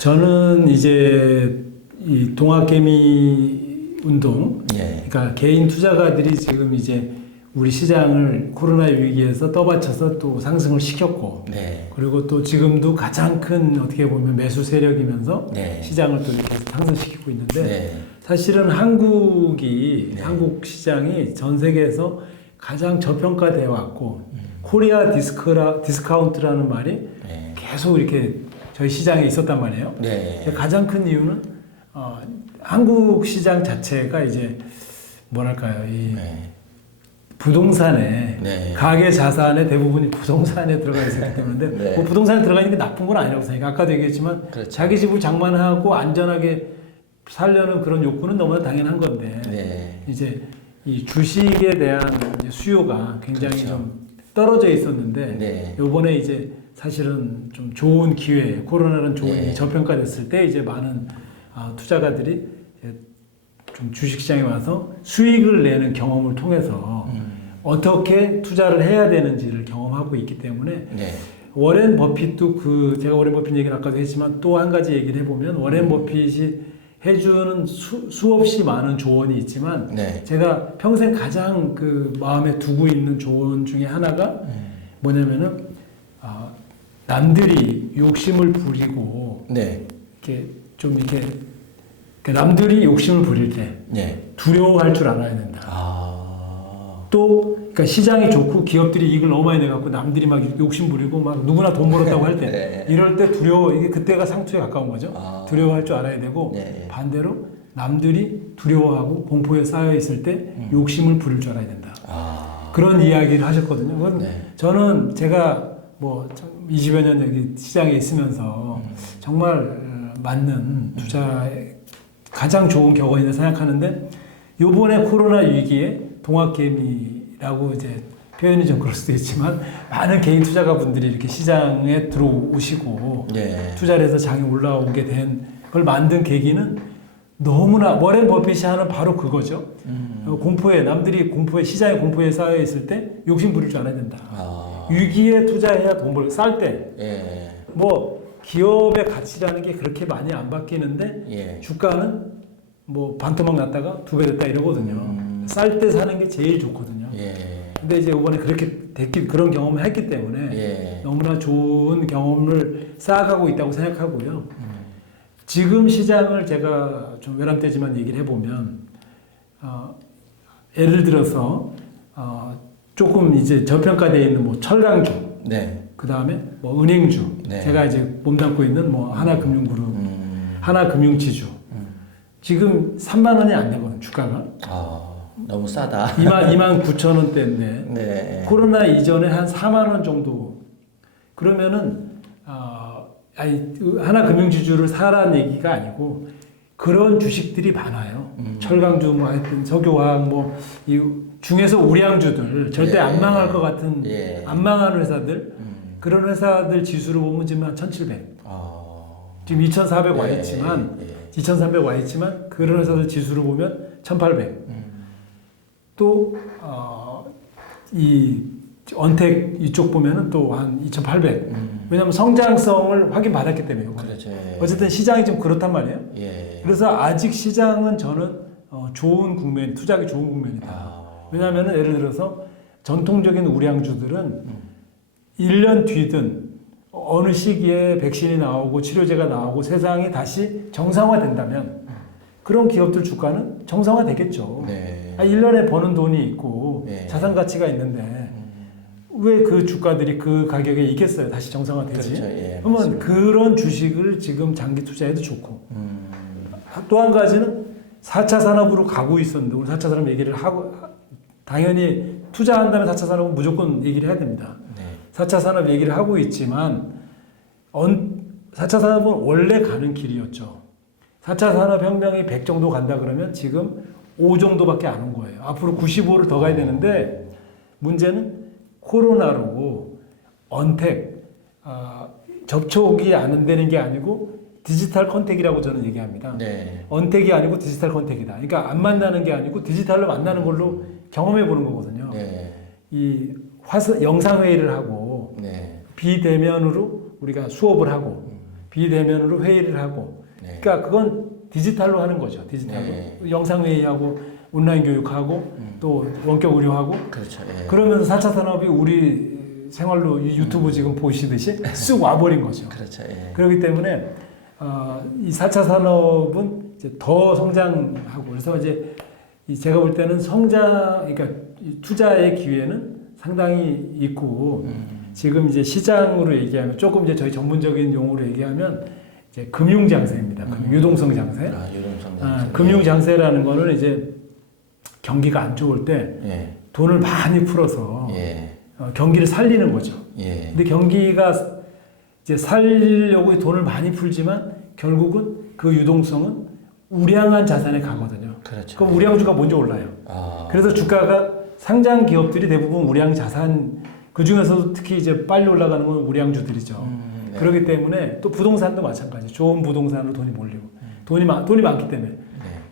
저는 이제 이 동학개미 운동, 그러니까 개인 투자가들이 지금 이제 우리 시장을 코로나 위기에서 떠받쳐서 또 상승을 시켰고, 그리고 또 지금도 가장 큰 어떻게 보면 매수 세력이면서 시장을 또 이렇게 상승시키고 있는데 사실은 한국 시장이 전 세계에서 가장 저평가되어 왔고 코리아 디스카운트라는 말이 계속 이렇게 저희 시장에 있었단 말이에요. 가장 큰 이유는 한국 시장 자체가 이제 뭐랄까요, 부동산에 가계 자산의 대부분이 부동산에 들어가 있었기 때문에 뭐 부동산에 들어가 있는 게 나쁜 건 아니라고 생각해요. 아까도 얘기했지만 자기 집을 장만하고 안전하게 살려는 그런 욕구는 너무나 당연한 건데 이제 이 주식에 대한 이제 수요가 굉장히 좀 떨어져 있었는데 요번에 이제 사실은 좀 좋은 기회, 코로나는 좋은 저평가됐을 때 이제 많은 투자가들이 좀 주식시장에 와서 수익을 내는 경험을 통해서 어떻게 투자를 해야 되는지를 경험하고 있기 때문에 워렌 버핏도 제가 워렌 버핏 얘기를 아까도 했지만 또 한 가지 얘기를 해보면 워렌 버핏이 해주는 수없이 많은 조언이 있지만 제가 평생 가장 그 마음에 두고 있는 조언 중에 하나가 뭐냐면은 남들이 욕심을 부리고 이렇게 좀 이렇게 남들이 욕심을 부릴 때 두려워할 줄 알아야 된다. 또 그러니까 시장이 좋고 기업들이 이익을 너무 많이 내갖고 남들이 막 욕심 부리고 막 누구나 돈 벌었다고 할 때 이럴 때 이게 그때가 상투에 가까운 거죠. 두려워할 줄 알아야 되고 반대로 남들이 두려워하고 공포에 쌓여 있을 때 욕심을 부릴 줄 알아야 된다. 그런 이야기를 하셨거든요. 그건 저는 제가 뭐 20여 년 여기 시장에 있으면서 정말 맞는 투자에 가장 좋은 격언이라 생각하는데 요번에 코로나 위기에 동학개미라고 이제 표현이 좀 그럴 수도 있지만 많은 개인 투자가분들이 이렇게 시장에 들어오시고 투자를 해서 장이 올라오게 된 걸 만든 계기는 너무나 워렌 버핏이 하는 바로 그거죠. 남들이 시장의 공포에 쌓여 있을 때 욕심 부릴 줄 알아야 된다. 위기에 투자해야 돈 벌고 쌀 때 뭐 기업의 가치라는 게 그렇게 많이 안 바뀌는데 주가는 뭐 반토막 났다가 2배 됐다 이러거든요. 쌀 때 사는 게 제일 좋거든요. 근데 이제 이번에 그런 경험을 했기 때문에 너무나 좋은 경험을 쌓아가고 있다고 생각하고요. 지금 시장을 제가 좀 외람되지만 얘기를 해보면 예를 들어서 조금 이제 저평가되어 있는 뭐 철강주, 그 다음에 뭐 은행주, 제가 이제 몸담고 있는 뭐 하나금융그룹, 하나금융지주. 지금 3만 원이 안 되거든 주가가. 너무 싸다. 2만 9천 원대인데 코로나 이전에 한 4만 원 정도. 그러면은 하나금융지주를 사라는 얘기가 아니고 그런 주식들이 많아요. 철강주, 뭐 하여튼 석유화학, 뭐 이 중에서 우량주들 절대 안 망할 것 같은 안 망하는 회사들 그런 회사들 지수를 보면 지금 한 1,700. 지금 2,400 와 있지만 2,300 와 있지만 그런 회사들 지수를 보면 1,800. 또 이 언택 이쪽 보면은 또 한 2,800. 왜냐하면 성장성을 확인받았기 때문에. 어쨌든 시장이 좀 그렇단 말이에요. 그래서 아직 시장은 저는 좋은 국면, 투자하기 좋은 국면이다. 왜냐하면 예를 들어서 전통적인 우량주들은 1년 뒤든 어느 시기에 백신이 나오고 치료제가 나오고 세상이 다시 정상화된다면 그런 기업들 주가는 정상화되겠죠. 예. 1년에 버는 돈이 있고 예. 자산 가치가 있는데 왜 그 주가들이 그 가격에 있겠어요? 다시 정상화되지. 그렇죠. 예, 그러면 맞습니다. 그런 주식을 지금 장기 투자해도 좋고 또 한 가지는 4차 산업으로 가고 있었는데 오늘 4차 산업 얘기를 하고 당연히 투자한다면 4차 산업은 무조건 얘기를 해야 됩니다. 네. 4차 산업 얘기를 하고 있지만 4차 산업은 원래 가는 길이었죠. 4차 산업혁명이 100 정도 간다 그러면 지금 5 정도밖에 안 온 거예요. 앞으로 95를 더 가야 되는데 문제는 코로나로 언택, 접촉이 안 되는 게 아니고 디지털 컨택이라고 저는 얘기합니다. 네. 언택이 아니고 디지털 컨택이다. 그러니까 안 만나는 게 아니고 디지털로 만나는 걸로 경험해 보는 거거든요. 네. 이 영상회의를 하고 네. 비대면으로 우리가 수업을 하고 비대면으로 회의를 하고 네. 그러니까 그건 디지털로 하는 거죠. 디지털로. 네. 영상회의하고 온라인 교육하고 또 원격 의료하고 그렇죠. 예. 그러면서 4차 산업이 우리 생활로 이 유튜브 지금 보시듯이 쑥 와버린 거죠. 그렇죠. 예. 그렇기 때문에 이 4차 산업은 이제 더 성장하고 그래서 이제 제가 볼 때는 그러니까 투자의 기회는 상당히 있고 지금 이제 시장으로 얘기하면 조금 이제 저희 전문적인 용어로 얘기하면 이제 금융 장세입니다. 유동성 장세. 유동성 장세. 금융 장세라는 거는 이제 경기가 안 좋을 때 예. 돈을 많이 풀어서 예. 경기를 살리는 거죠. 예. 근데 경기가 이제 살리려고 돈을 많이 풀지만 결국은 그 유동성은 우량한 자산에 가거든요. 그렇죠. 그럼 우량주가 먼저 올라요. 그래서 주가가 상장 기업들이 대부분 우량 자산 그 중에서도 특히 이제 빨리 올라가는 건 우량주들이죠. 네. 그렇기 때문에 또 부동산도 마찬가지. 좋은 부동산으로 돈이 몰리고 돈이 많기 때문에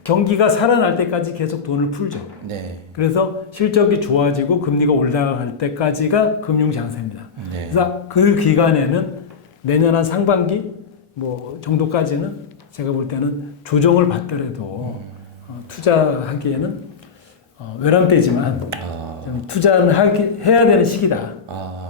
경기가 살아날 때까지 계속 돈을 풀죠. 네. 그래서 실적이 좋아지고 금리가 올라갈 때까지가 금융 장세입니다. 네. 그래서 그 기간에는 내년 한 상반기 뭐 정도까지는 제가 볼 때는 조정을 받더라도 투자하기에는 외람되지만 좀 투자는 해야 되는 시기다.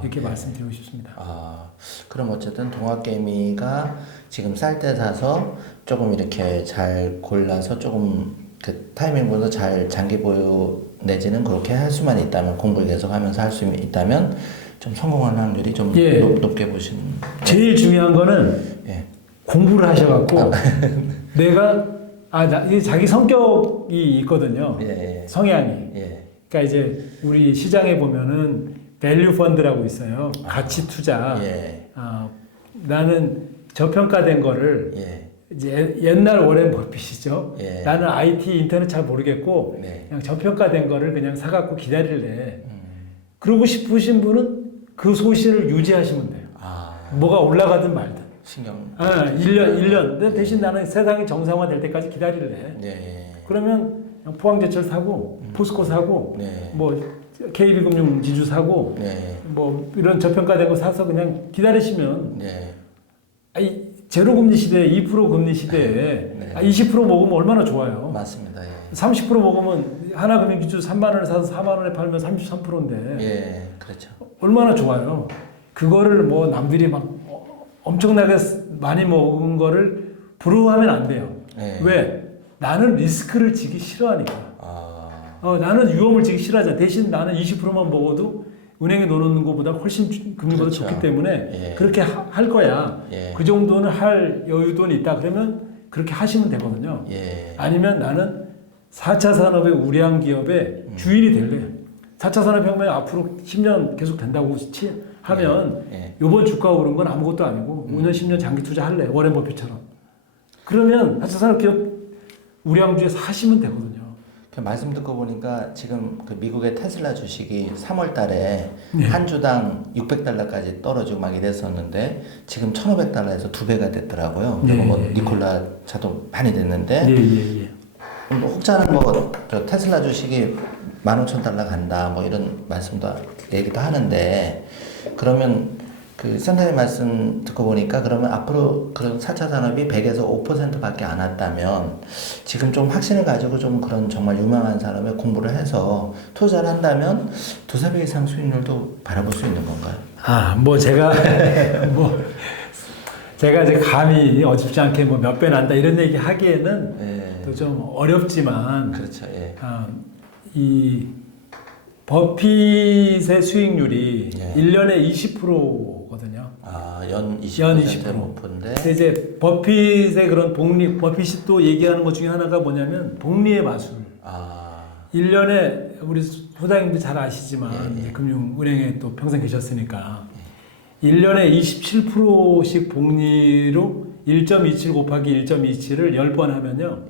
이렇게 네. 말씀드리고 싶습니다. 그럼 어쨌든 동학개미가 지금 쌀 때 사서 조금 이렇게 잘 골라서 조금 그 타이밍 보서 잘 장기 보유 내지는 그렇게 할 수만 있다면 공부를 계속하면서 할 수 있다면 좀 성공하는 확률이 좀 높게 보시는. 제일 중요한 거는 공부를 하셔갖고 내가 이게 자기 성격이 있거든요. 성향이. 그러니까 이제 우리 시장에 보면은 밸류 펀드라고 있어요. 가치 투자. 나는 저평가된 거를 이제 옛날 워렌 버핏이죠. 나는 IT 인터넷 잘 모르겠고 그냥 저평가된 거를 그냥 사갖고 기다릴래. 그러고 싶으신 분은 그 소신을 유지하시면 돼요. 뭐가 올라가든 말든. 신경. 1년. 대신 나는 세상이 정상화될 때까지 기다릴래. 그러면 그냥 포항제철 사고 포스코 사고 뭐 KB금융 지주 사고 뭐 이런 저평가된 거 사서 그냥 기다리시면 제로 금리 시대에 2% 금리 시대에 20% 먹으면 얼마나 좋아요. 맞습니다. 30% 먹으면 하나금융지주 3만 원에 사서 4만 원에 팔면 33%인데 그렇죠. 얼마나 좋아요. 그거를 뭐 남들이 막 엄청나게 많이 먹은 거를 부러워하면 안 돼요. 왜? 나는 리스크를 지기 싫어하니까. 나는 위험을 지기 싫어하잖아. 대신 나는 20%만 먹어도 은행에 넣어놓는 것보다 훨씬 금리보다 좋기 때문에 그렇게 할 거야. 그 정도는 할 여유돈이 있다. 그러면 그렇게 하시면 되거든요. 아니면 나는 4차 산업의 우량 기업의 주인이 될래. 4차 산업혁명이 앞으로 10년 계속 된다고 하면 이번 주가 오른 건 아무것도 아니고 5년 10년 장기 투자할래. 워렌 버핏처럼. 그러면 4차 산업기업 우량주에 사시면 되거든요. 말씀 듣고 보니까 지금 그 미국의 테슬라 주식이 3월 달에 한 주당 600달러까지 떨어지고 막 이랬었는데 지금 1,500달러에서 2배가 됐더라고요. 그리고 뭐 니콜라 차도 많이 됐는데 혹자는 뭐 저 테슬라 주식이 15,000달러 간다 뭐 이런 말씀도 얘기도 하는데 그러면 그 센터님 말씀 듣고 보니까 그러면 앞으로 그런 4차 산업이 100에서 5%밖에 안 왔다면 지금 좀 확신을 가지고 좀 그런 정말 유망한 산업에 공부를 해서 투자를 한다면 2~3배 이상 수익률도 바라볼 수 있는 건가요? 뭐 제가 이제 감히 어줍지 않게 뭐 몇 배 난다 이런 얘기 하기에는 또 좀 어렵지만 그렇죠. 이 버핏의 수익률이 예. 1년에 20%거든요. 연 20%. 연 20%. 목표인데. 근데 이제 버핏의 그런 버핏이 또 얘기하는 것 중에 하나가 뭐냐면 복리의 마술. 1년에 우리 소장님도 잘 아시지만 이제 금융은행에 또 평생 계셨으니까 1년에 27%씩 복리로 1.27 곱하기 1.27을 10번 하면요.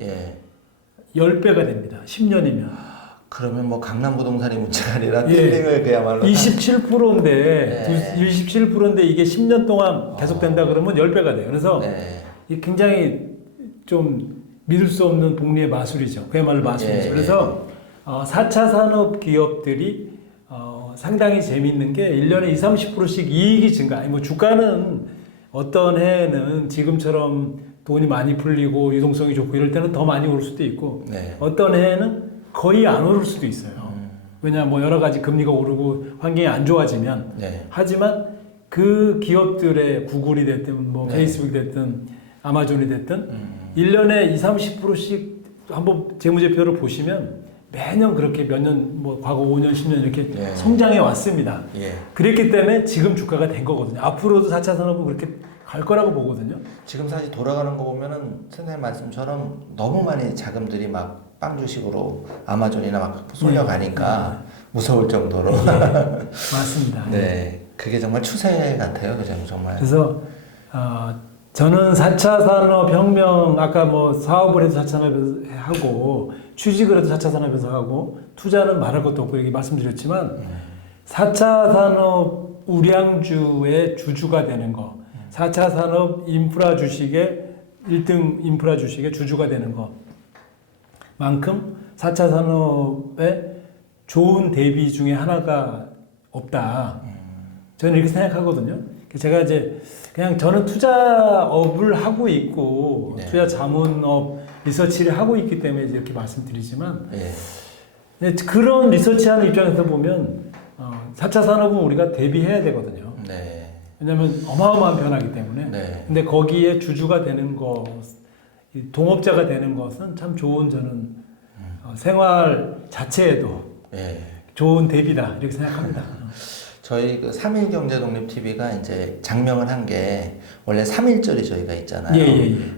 10배가 됩니다. 10년이면. 그러면 뭐 강남부동산이 문제가 아니라 예. 빌딩을 그야말로 27%인데 27%인데 이게 10년 동안 계속된다 그러면 10배가 돼요. 그래서 이게 굉장히 좀 믿을 수 없는 복리의 마술이죠. 그야말로 마술이죠. 그래서 4차 산업 기업들이 상당히 재미있는 게 1년에 20-30%씩 이익이 증가. 뭐 주가는 어떤 해에는 지금처럼 돈이 많이 풀리고 유동성이 좋고 이럴 때는 더 많이 오를 수도 있고 어떤 해에는 거의 안 오를 수도 있어요. 왜냐 뭐 여러 가지 금리가 오르고 환경이 안 좋아지면 하지만 그 기업들의 구글이 됐든 뭐 페이스북이 됐든 아마존이 됐든 1년에 20-30%씩 한번 재무제표를 보시면 매년 그렇게 몇 년, 뭐 과거 5년, 10년 이렇게 성장해 왔습니다. 그랬기 때문에 지금 주가가 된 거거든요. 앞으로도 4차 산업은 그렇게 갈 거라고 보거든요. 지금 사실 돌아가는 거 보면은 선생님 말씀처럼 너무 많이 자금들이 막 빵 주식으로 아마존이나 막 쏠려가니까 무서울 정도로. 맞습니다. 네, 그게 정말 추세 같아요, 그죠? 정말. 그래서 저는 4차 산업혁명, 아까 뭐 사업을 해도 4차 산업에서 하고 취직을 해도 4차 산업에서 하고 투자는 말할 것도 없고 이렇게 말씀드렸지만 4차 산업 우량주의 주주가 되는 거, 4차 산업 인프라 주식의 1등 인프라 주식의 주주가 되는 것만큼 4차 산업의 좋은 대비 중에 하나가 없다. 저는 이렇게 생각하거든요. 제가 이제 그냥 저는 투자업을 하고 있고 투자 자문업 리서치를 하고 있기 때문에 이렇게 말씀드리지만 그런 리서치하는 입장에서 보면 4차 산업은 우리가 대비해야 되거든요. 왜냐하면 어마어마한 변화기 때문에. 근데 거기에 주주가 되는 것, 동업자가 되는 것은 참 좋은 저는 생활 자체에도 좋은 대비다 이렇게 생각합니다. 저희 그 3일 경제독립 TV가 이제 장명을 한 게 원래 3.1절이 저희가 있잖아요.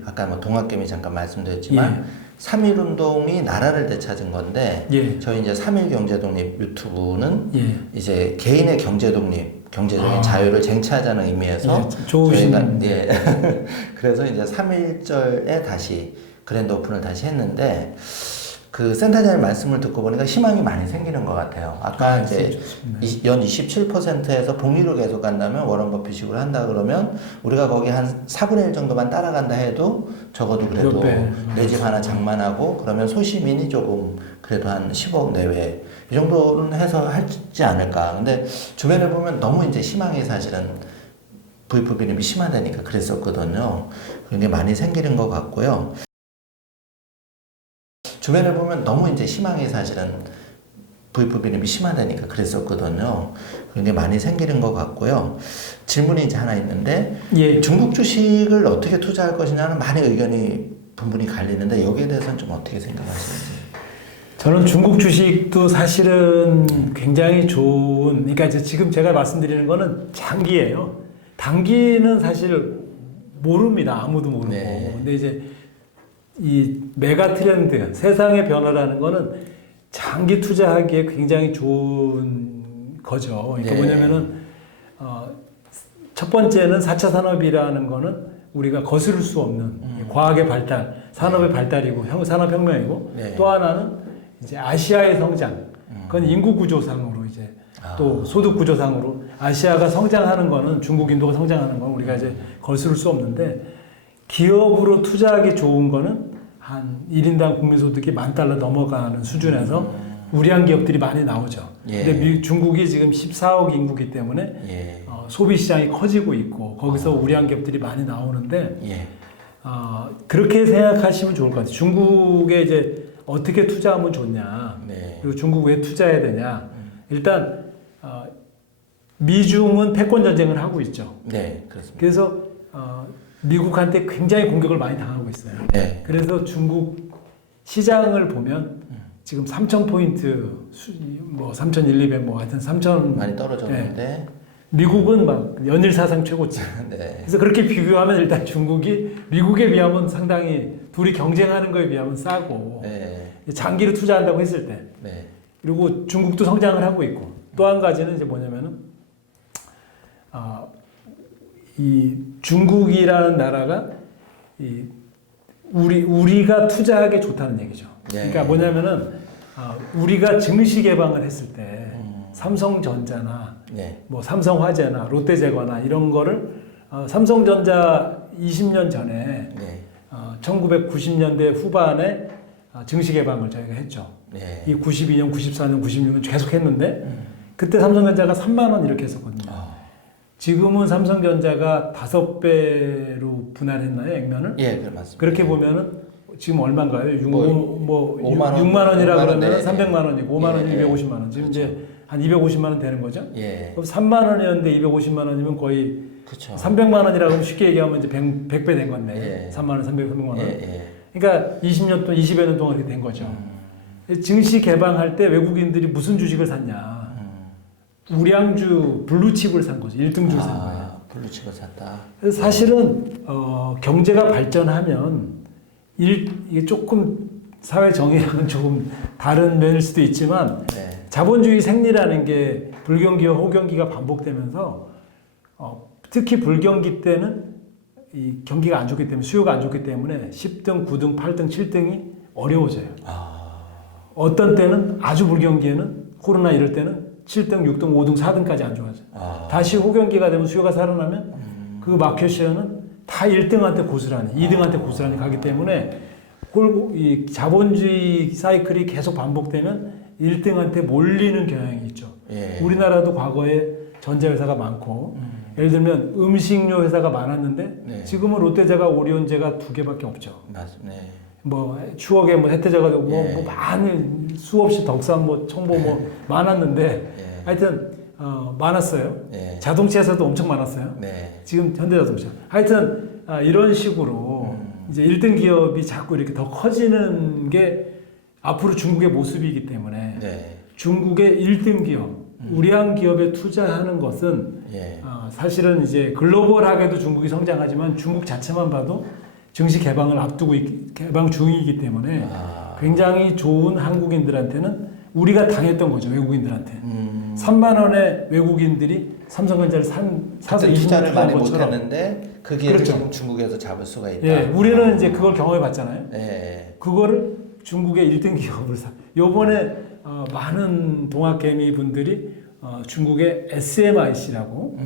아까 뭐 동학개미 잠깐 말씀드렸지만 3.1 운동이 나라를 되찾은 건데 저희 이제 3.1 경제독립 유튜브는 이제 개인의 경제독립, 경제적인 자유를 쟁취하자는 의미에서 저희가 그래서 이제 3.1절에 다시 그랜드 오픈을 다시 했는데 그 센터장님 말씀을 듣고 보니까 희망이 많이 생기는 것 같아요. 아까 이제 연 27%에서 복리로 계속 간다면 워런 버핏식으로 한다 그러면 우리가 거기 한 4분의 1 정도만 따라간다 해도 적어도 그래도 내 집 하나 장만하고 그러면 소시민이 조금 그래도 한 10억 내외 이 정도는 해서 할지 않을까. 근데 주변을 보면 너무 이제 희망이 사실은 부익부 비rim이 심하다니까 그랬었거든요. 그런 게 많이 생기는 것 같고요. 주변을 보면 너무 이제 희망이 사실은 부익부 비rim이 심하다니까 그랬었거든요. 그런 게 많이 생기는 것 같고요. 질문이 이제 하나 있는데 중국 주식을 어떻게 투자할 것이냐는 많은 의견이 분분히 갈리는데 여기에 대해서는 좀 어떻게 생각하시는지? 저는 중국 주식도 사실은 굉장히 좋은, 그러니까 이제 지금 제가 말씀드리는 거는 장기예요. 단기는 사실 모릅니다. 아무도 모르고. 근데 이제 이 메가 트렌드, 세상의 변화라는 거는 장기 투자하기에 굉장히 좋은 거죠. 그러니까 뭐냐면은, 첫 번째는 4차 산업이라는 거는 우리가 거스를 수 없는 과학의 발달, 산업의 발달이고, 산업혁명이고, 또 하나는 이제 아시아의 성장. 그건 인구 구조상으로 이제 또 소득 구조상으로 아시아가 성장하는 거는 중국, 인도가 성장하는 건 우리가 이제 거스를 수 없는데 기업으로 투자하기 좋은 거는 한 1인당 국민소득이 $10,000 넘어가는 수준에서 우량 기업들이 많이 나오죠. 근데 중국이 지금 14억 인구기 때문에 소비 시장이 커지고 있고 거기서 우량 기업들이 많이 나오는데 그렇게 생각하시면 좋을 것 같아요. 중국에 이제 어떻게 투자하면 좋냐, 그리고 중국 왜 투자해야 되냐. 일단 미중은 패권 전쟁을 하고 있죠. 그렇습니다. 그래서 미국한테 굉장히 공격을 많이 당하고 있어요. 그래서 중국 시장을 보면 지금 3,000포인트, 뭐 3,100, 뭐 하여튼 3,000 많이 떨어졌는데 미국은 막 연일 사상 최고치. 네. 그래서 그렇게 비교하면 일단 중국이 미국에 비하면 상당히 둘이 경쟁하는 거에 비하면 싸고 네. 장기로 투자한다고 했을 때 네. 그리고 중국도 성장을 하고 있고 또 한 가지는 이제 뭐냐면은 이 중국이라는 나라가 이 우리가 투자하기 좋다는 얘기죠. 네. 그러니까 뭐냐면은 우리가 증시 개방을 했을 때 삼성전자나 네. 뭐 삼성화재나 롯데제과나 이런 거를 삼성전자 20년 전에 네. 1990년대 후반에 증시 개방을 저희가 했죠. 네. 이 92년, 94년, 96년 계속 했는데 그때 삼성전자가 3만 원 이렇게 했었거든요. 지금은 삼성전자가 5배로 분할했나요, 액면을? 예, 그 맞습니다. 그렇게 보면은 지금 얼마인가요? 5만 원, 6만 원이라 5만 원, 그러면 네. 300만 원이고 5만 원이 예, 250만 원. 지금 그렇죠. 이제 한 250만 원 되는 거죠? 예. 그럼 3만 원이었는데 250만 원이면 거의 그렇죠. 300만 원이라고 하면 쉽게 얘기하면 이제 100배 된 건데. 예. 3만 원, 300만 원. 예, 예. 그러니까 20년 동안, 20여 년 동안 이렇게 된 거죠. 증시 개방할 때 외국인들이 무슨 주식을 샀냐? 우량주 블루칩을 산 거죠. 1등주를 산 거예요. 블루칩을 샀다. 그래서 사실은 경제가 발전하면 이게 조금 사회 정의랑은 조금 다른 면일 수도 있지만 네. 자본주의 생리라는 게 불경기와 호경기가 반복되면서 특히 불경기 때는 이 경기가 안 좋기 때문에 수요가 안 좋기 때문에 10등, 9등, 8등, 7등이 어려워져요. 어떤 때는 아주 불경기에는 코로나 이럴 때는 7등, 6등, 5등, 4등까지 안 좋아져요. 다시 호경기가 되면 수요가 살아나면 그 마켓 쉐어는 다 1등한테 고스란히, 2등한테 고스란히 가기 때문에 이 자본주의 사이클이 계속 반복되면 1등한테 몰리는 경향이 있죠. 예. 우리나라도 과거에 전자회사가 많고 예를 들면 음식료 회사가 많았는데 네. 지금은 롯데제과, 오리온제가 2개밖에 없죠. 맞습니다. 네. 뭐 추억에 뭐 혜태제가 뭐, 예. 뭐 많은 수없이 덕산 뭐 청보 뭐 많았는데 예. 하여튼 많았어요. 예. 자동차 회사도 엄청 많았어요. 네. 지금 현대자동차. 하여튼 이런 식으로 이제 1등 기업이 자꾸 이렇게 더 커지는 게 앞으로 중국의 모습이기 때문에 네. 중국의 1등 기업, 우량 기업에 투자하는 것은 예. 사실은 이제 글로벌하게도 중국이 성장하지만 중국 자체만 봐도 증시 개방을 앞두고 개방 중이기 때문에 굉장히 좋은 한국인들한테는 우리가 당했던 거죠, 외국인들한테. 3만 원에 외국인들이 삼성전자를 사서 투자를 20년 많이 것처럼. 못했는데 그 기회를 그렇죠. 지금 중국에서 잡을 수가 있다. 예, 우리는 이제 그걸 경험해 봤잖아요. 예. 그거를 중국의 1등 기업을 요번에 많은 동학개미 분들이 중국의 SMIC라고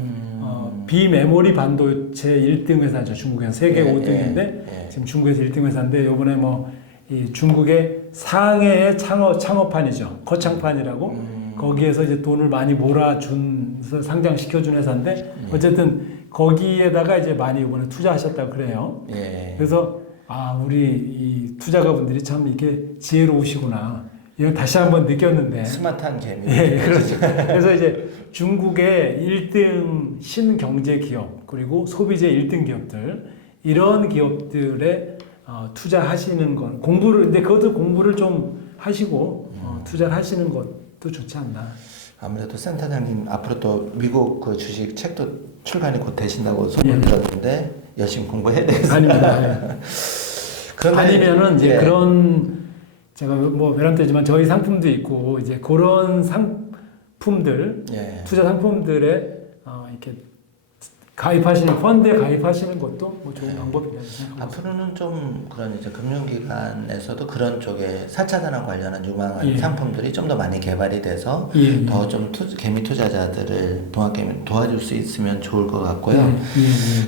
비메모리 반도체 1등 회사죠. 중국에서 세계 5등인데 지금 중국에서 1등 회사인데 요번에 뭐 이 중국의 상해의 창업판이죠. 거창판이라고 거기에서 이제 돈을 많이 몰아준서 상장시켜준 회사인데 어쨌든 거기에다가 이제 많이 이번에 투자하셨다고 그래요. 예. 그래서 우리 이 투자가분들이 참 이렇게 지혜로우시구나. 이걸 다시 한번 느꼈는데. 스마트한 개미. 예, 그렇죠. 그래서 이제 중국의 1등 신경제 기업 그리고 소비재 1등 기업들 이런 기업들에 투자하시는 건 공부를 근데 그것도 공부를 좀 하시고 투자를 하시는 것도 좋지 않나. 아무래도 센터장님 앞으로 또 미국 그 주식 책도 출간이 곧 되신다고 소문 들었는데 열심히 공부해야 되겠습니다. 아닙니다. 아니면은 이제 그런 제가 뭐 베란테지만 저희 상품도 있고 이제 그런 상품들 투자 상품들에 이렇게 가입하시는 펀드에 가입하시는 것도 뭐 좋은 방법이라고 생각합니다. 앞으로는 좀 그런 이제 금융기관에서도 그런 쪽에 4차 산업 관련한 유망한 상품들이 좀 더 많이 개발이 돼서 더 좀 개미 투자자들을 동학개미 도와줄 수 있으면 좋을 것 같고요.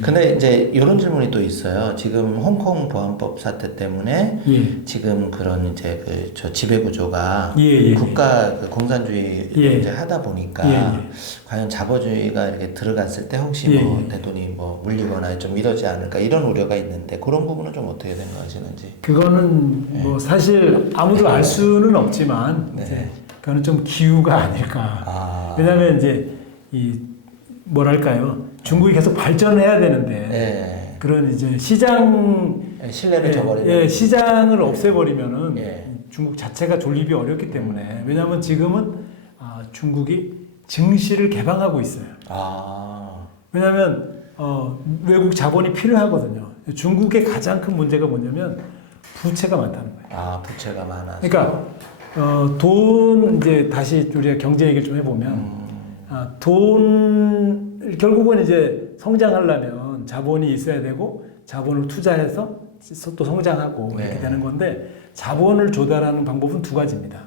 근데 이제 이런 질문이 또 있어요. 지금 홍콩 보안법 사태 때문에 지금 그런 이제 저 지배 구조가 국가 그 공산주의 이제 하다 보니까 과연 자본주의가 이렇게 들어갔을 때 혹시 뭐 내 돈이 뭐 물리거나 좀 이러지 않을까 이런 우려가 있는데 그런 부분은 좀 어떻게 생각하시는지? 그거는 뭐 사실 아무도 알 수는 없지만 이제 그거는 좀 기우가 아닐까. 왜냐하면 이제 이 뭐랄까요 중국이 계속 발전해야 되는데 그런 이제 시장 신뢰를 저버리면 시장을 없애버리면은 중국 자체가 존립이 어렵기 때문에 왜냐하면 지금은 중국이 증시를 개방하고 있어요. 왜냐하면 외국 자본이 필요하거든요. 중국의 가장 큰 문제가 뭐냐면 부채가 많다는 거예요. 부채가 많아서. 그러니까 돈 이제 다시 우리가 경제 얘기를 좀 해보면 돈 결국은 이제 성장하려면 자본이 있어야 되고 자본을 투자해서 또 성장하고 이렇게 되는 건데 자본을 조달하는 방법은 두 가지입니다.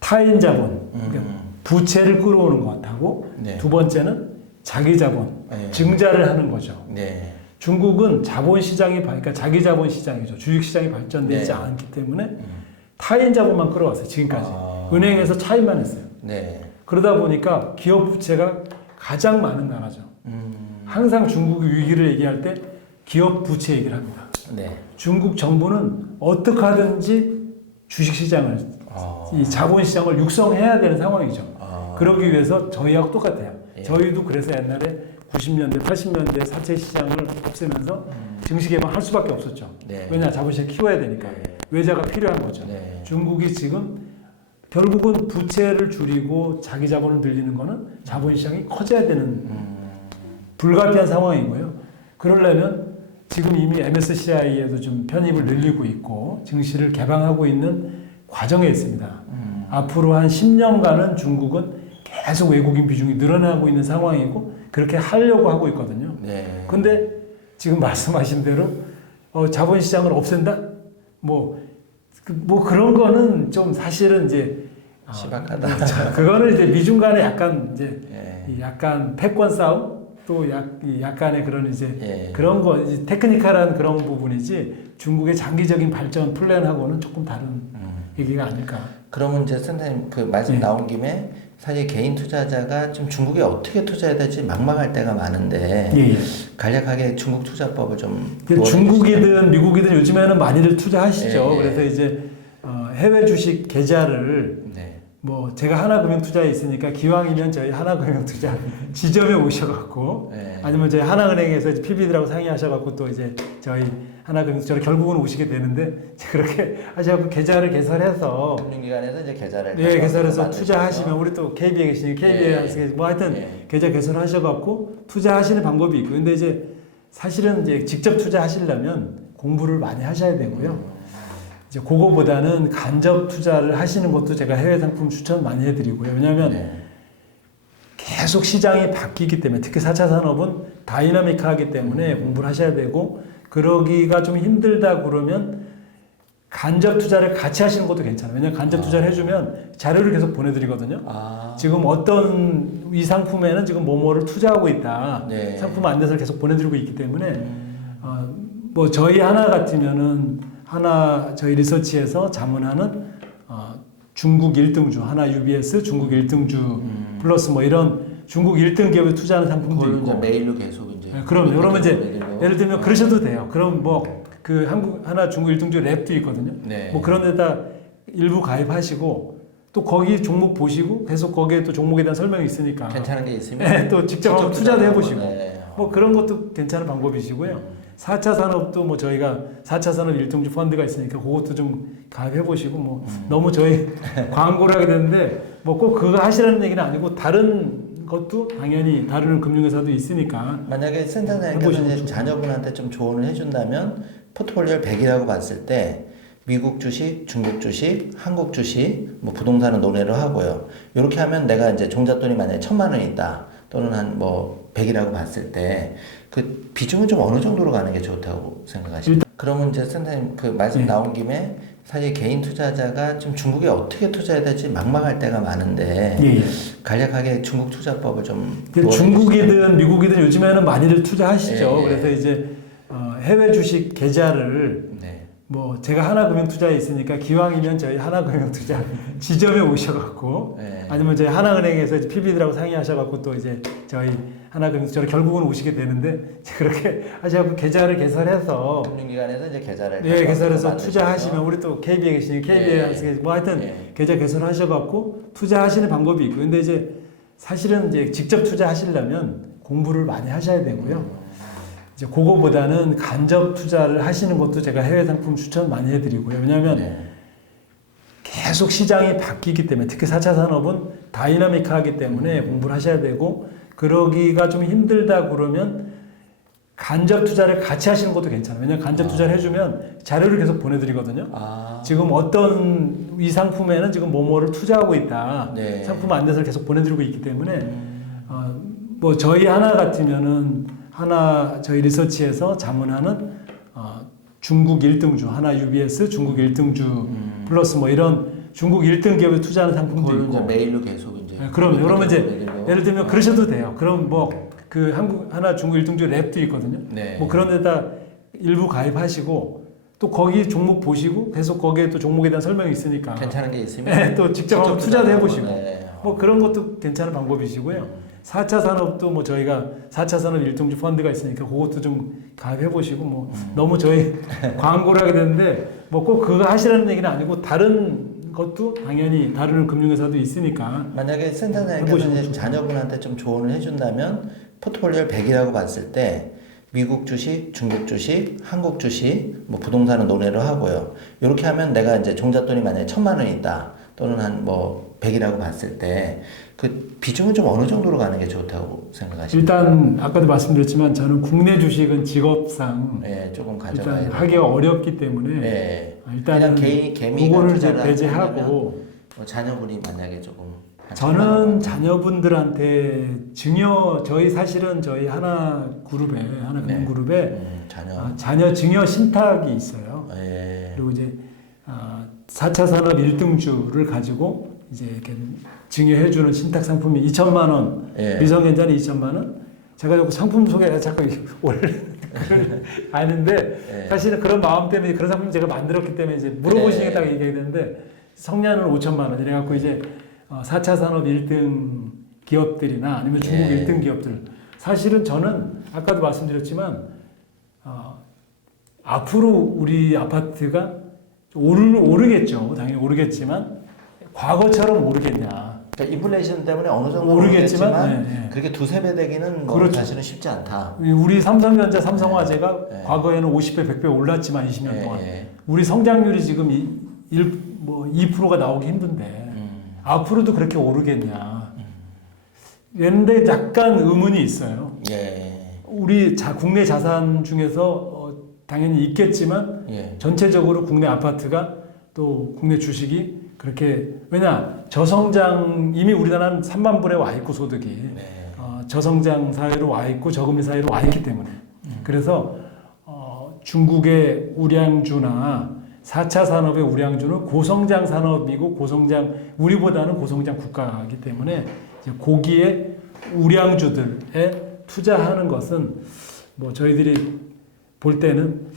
타인 자본, 그러니까 부채를 끌어오는 것하고 두 번째는 자기 자본, 증자를 하는 거죠. 중국은 자본 시장이 그러니까 자기 자본 시장이죠. 주식 시장이 발전되지 않기 때문에 타인 자본만 끌어왔어요. 지금까지 은행에서 차입만 했어요. 그러다 보니까 기업 부채가 가장 많은 나라죠. 항상 중국이 위기를 얘기할 때 기업 부채 얘기를 합니다. 중국 정부는 어떻게 하든지 주식 시장을 이 자본 시장을 육성해야 되는 상황이죠. 그러기 위해서 저희하고 똑같아요. 저희도 그래서 옛날에 90년대, 80년대 사채 시장을 없애면서 증시 개방할 수밖에 없었죠. 왜냐 자본시장 키워야 되니까 외자가 필요한 거죠. 중국이 지금 결국은 부채를 줄이고 자기 자본을 늘리는 거는 자본시장이 커져야 되는 불가피한 상황인 거예요. 그러려면 지금 이미 MSCI에도 좀 편입을 늘리고 있고 증시를 개방하고 있는 과정에 있습니다. 앞으로 한 10년간은 중국은 계속 외국인 비중이 늘어나고 있는 상황이고 그렇게 하려고 하고 있거든요. 근데 지금 말씀하신 대로 자본시장을 없앤다? 뭐 그런 거는 좀 사실은 이제 시박하다. 그거는 이제 미중 간에 약간 이제 약간 패권 싸움 또 약간의 그런 이제 그런 거 이제 테크니컬한 그런 부분이지 중국의 장기적인 발전 플랜하고는 조금 다른 얘기가 아닐까. 그러면 이제 선생님 그 말씀 나온 김에 사실 개인 투자자가 좀 중국에 어떻게 투자해야 될지 막막할 때가 많은데 간략하게 중국 투자법을 좀 중국이든 미국이든 요즘에는 많이들 투자하시죠. 그래서 이제 해외 주식 계좌를 뭐 제가 하나금융투자에 있으니까 기왕이면 저희 하나금융투자 지점에 오셔갖고 아니면 저희 하나은행에서 PB들하고 상의하셔갖고 또 이제 저희 하나금융투자로 결국은 오시게 되는데 그렇게 하셔갖고 계좌를 개설해서 금융기관에서 이제 계좌를 개설해서 투자하시면 우리 또 KB에 계시니 KB에 뭐 하여튼 계좌 개설하셔갖고 투자하시는 방법이 있고 근데 이제 사실은 이제 직접 투자하시려면 공부를 많이 하셔야 되고요. 이제 그거보다는 간접 투자를 하시는 것도 제가 해외 상품 추천 많이 해드리고요. 왜냐하면 계속 시장이 바뀌기 때문에 특히 4차 산업은 다이나믹하기 때문에 공부를 하셔야 되고 그러기가 좀 힘들다 그러면 간접 투자를 같이 하시는 것도 괜찮아요. 왜냐하면 간접 투자를 해주면 자료를 계속 보내드리거든요. 지금 어떤 이 상품에는 지금 뭐뭐를 투자하고 있다. 상품 안내서를 계속 보내드리고 있기 때문에 뭐 저희 하나 같으면은 저희 리서치에서 자문하는 중국 1등주 하나 UBS 중국 1등주 플러스 뭐 이런 중국 1등 기업에 투자하는 상품도 있고 메일로 계속 이제 그러면 이제 예를 들면 그러셔도 돼요. 그럼 뭐 그 한국 하나 중국 1등주 랩도 있거든요. 뭐 그런 데다 일부 가입하시고 또 거기 종목 보시고 계속 거기에 또 종목에 대한 설명이 있으니까 괜찮은 게 있으면 또 직접 한번 투자도 해보시고 뭐 그런 것도 괜찮은 방법이시고요. 4차 산업도 뭐 저희가 4차 산업 1등주 펀드가 있으니까 그것도 좀 가입해보시고 뭐 너무 저희 광고를 하게 되는데 뭐 꼭 그거 하시라는 얘기는 아니고 다른 것도 당연히 다른 금융회사도 있으니까 만약에 센터장님께서 자녀분한테 좀 조언을 해준다면 포트폴리오를 100이라고 봤을 때 미국 주식, 중국 주식, 한국 주식, 뭐 부동산은 논외로 하고요. 이렇게 하면 내가 이제 종잣돈이 만약에 1,000만 원이 있다 또는 한 뭐 100이라고 봤을 때 그 비중은 좀 어느 정도로 가는 게 좋다고 생각하십니까? 그러면 이제 선생님 그 말씀 나온 김에 사실 개인 투자자가 좀 중국에 어떻게 투자해야 될지 막막할 때가 많은데 간략하게 중국 투자법을 좀 중국이든 미국이든 요즘에는 많이들 투자하시죠. 그래서 이제 해외 주식 계좌를 뭐 제가 하나금융투자에 있으니까 기왕이면 저희 하나금융투자 지점에 오셔갖고 아니면 저희 하나은행에서 PB들하고 상의하셔갖고 또 이제 저희 하나금융투자로 결국은 오시게 되는데 그렇게 하셔갖고 계좌를 개설해서 금융기관에서 이제 계좌를 개설해서 투자하시면 우리 또 KB에 계시니 KB에 뭐 하여튼 계좌 개설하셔갖고 투자하시는 방법이 있고 근데 이제 사실은 이제 직접 투자하시려면 공부를 많이 하셔야 되고요. 이제 그거보다는 간접 투자를 하시는 것도 제가 해외 상품 추천 많이 해드리고요. 왜냐하면 계속 시장이 바뀌기 때문에 특히 4차 산업은 다이나믹하기 때문에 공부를 하셔야 되고 그러기가 좀 힘들다 그러면 간접 투자를 같이 하시는 것도 괜찮아요. 왜냐하면 간접 투자를 해주면 자료를 계속 보내드리거든요. 지금 어떤 이 상품에는 지금 뭐뭐를 투자하고 있다. 네. 상품 안내서를 계속 보내드리고 있기 때문에 뭐 저희 하나 같으면은 저희 리서치에서 자문하는 중국 1등주 하나 UBS 중국 1등주 플러스 뭐 이런 중국 1등 기업에 투자하는 상품도 있고 메일로 계속 이제 그러면 이제 예를 들면 그러셔도 돼요. 그럼 뭐 그 한국 하나 중국 1등주 랩도 있거든요. 네. 뭐 그런 데다 일부 가입하시고 또 거기 종목 보시고 계속 거기에 또 종목에 대한 설명이 있으니까 괜찮은 게 있으면 네, 또 직접 한번 투자도 해보시고 네. 뭐 그런 것도 괜찮은 방법이시고요. 4차 산업도 뭐 저희가 4차 산업 1등주 펀드가 있으니까 그것도 좀 가입해보시고 뭐 너무 저희 광고를 하게 되는데 뭐 꼭 그거 하시라는 얘기는 아니고 다른 것도 당연히 다른 금융회사도 있으니까 만약에 센터장님께서 자녀분한테 좀 조언을 해준다면 포트폴리오를 100이라고 봤을 때 미국 주식, 중국 주식, 한국 주식, 뭐 부동산은 논외로 하고요. 이렇게 하면 내가 이제 종잣돈이 만약에 1,000만 원이 있다 또는 한 뭐 100이라고 봤을 때 그 비중은 좀 어느 정도로 가는 게 좋다고 생각하십니까? 일단 아까도 말씀드렸지만 저는 국내 주식은 직업상 네, 조금 가져가야 일단 하기가 어렵기 때문에 네. 일단은 개미가 그거를 이제 투자를 배제하고 뭐 자녀분이 만약에 조금 저는 자녀분들한테 저희 사실은 저희 하나금융그룹에 자녀 증여 신탁이 있어요. 네. 그리고 이제 4차 산업 1등주를 가지고 이제 이렇게 증여해주는 신탁 상품이 2천만 원, 예. 미성년자는 2천만 원. 제가 자꾸 상품 소개가 자꾸 아는데 예. 사실은 그런 마음 때문에 그런 상품 제가 만들었기 때문에 이제 물어보시니까 딱 얘기해야 되는데 성년은 5천만 원 이래갖고 이제 4차 산업 1등 기업들이나 아니면 중국 예. 1등 기업들 사실은 저는 아까도 말씀드렸지만 앞으로 우리 아파트가 오르겠죠. 당연히 오르겠지만 과거처럼 오르겠냐. 그러니까 인플레이션 때문에 어느 정도 오르겠지만 그렇게 두세 배 되기는 뭐 그렇죠. 사실은 쉽지 않다. 우리 삼성전자, 삼성화재가 과거에는 50배, 100배 올랐지만 20년 동안 우리 성장률이 지금 2%가 나오기 힘든데 앞으로도 그렇게 오르겠냐. 그런데 약간 의문이 있어요. 우리 국내 자산 중에서 당연히 있겠지만 전체적으로 국내 아파트가 또 국내 주식이 그렇게 저성장 이미 우리나라는 3만 불에 와 있고 소득이 저성장 사회로 와 있고 저금리 사회로 와 있기 때문에 그래서 중국의 우량주나 4차 산업의 우량주는 고성장 산업이고 우리보다는 고성장 국가이기 때문에 이제 거기에 우량주들에 투자하는 것은 뭐 저희들이 볼 때는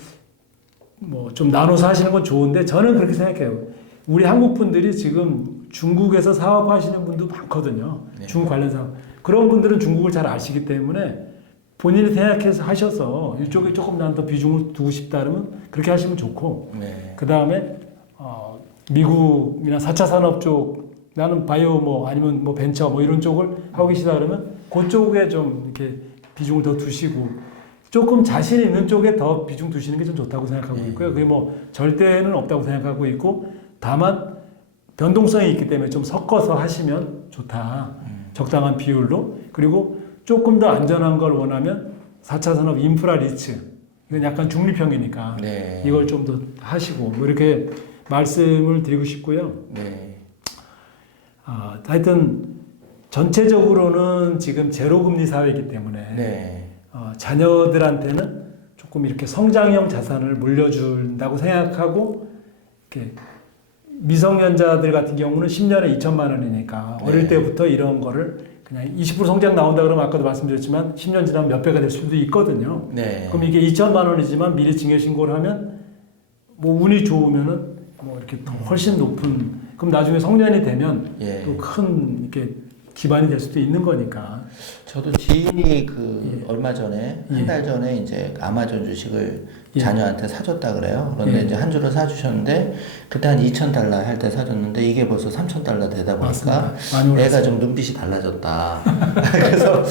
뭐 좀 나눠서 하시는 건 좋은데 저는 그렇게 생각해요. 우리 한국 분들이 지금 중국에서 사업하시는 분도 많거든요. 중국 관련 사업. 그런 분들은 중국을 잘 아시기 때문에 본인이 생각해서 하셔서 이쪽에 조금 난 더 비중을 두고 싶다 그러면 그렇게 하시면 좋고 그 다음에 미국이나 4차 산업 쪽 나는 바이오 뭐 아니면 뭐 벤처 뭐 이런 쪽을 하고 계시다 그러면 그쪽에 좀 이렇게 비중을 더 두시고 조금 자신 있는 쪽에 더 비중 두시는 게 좀 좋다고 생각하고 있고요. 그게 뭐 절대는 없다고 생각하고 있고 다만 변동성이 있기 때문에 좀 섞어서 하시면 좋다. 적당한 비율로. 그리고 조금 더 안전한 걸 원하면 4차 산업 인프라 리츠. 이건 약간 중립형이니까 이걸 좀 더 하시고 뭐 이렇게 말씀을 드리고 싶고요. 하여튼 전체적으로는 지금 제로금리 사회이기 때문에 자녀들한테는 조금 이렇게 성장형 자산을 물려준다고 생각하고 이렇게 미성년자들 같은 경우는 10년에 2천만 원이니까 어릴 때부터 이런 거를 그냥 20% 성장 나온다 그러면 아까도 말씀드렸지만 10년 지나면 몇 배가 될 수도 있거든요. 그럼 이게 2천만 원이지만 미리 증여 신고를 하면 뭐 운이 좋으면은 뭐 이렇게 더 훨씬 높은 그럼 나중에 성년이 되면 또 큰 이렇게 기반이 될 수도 있는 거니까. 저도 지인이 얼마 전에 한 달 전에 이제 아마존 주식을 자녀한테 사줬다 그래요. 그런데 이제 한 주를 사주셨는데 그때 한 2,000달러 할 때 사줬는데 이게 벌써 3,000달러 되다 보니까 애가 좀 눈빛이 달라졌다. 그래서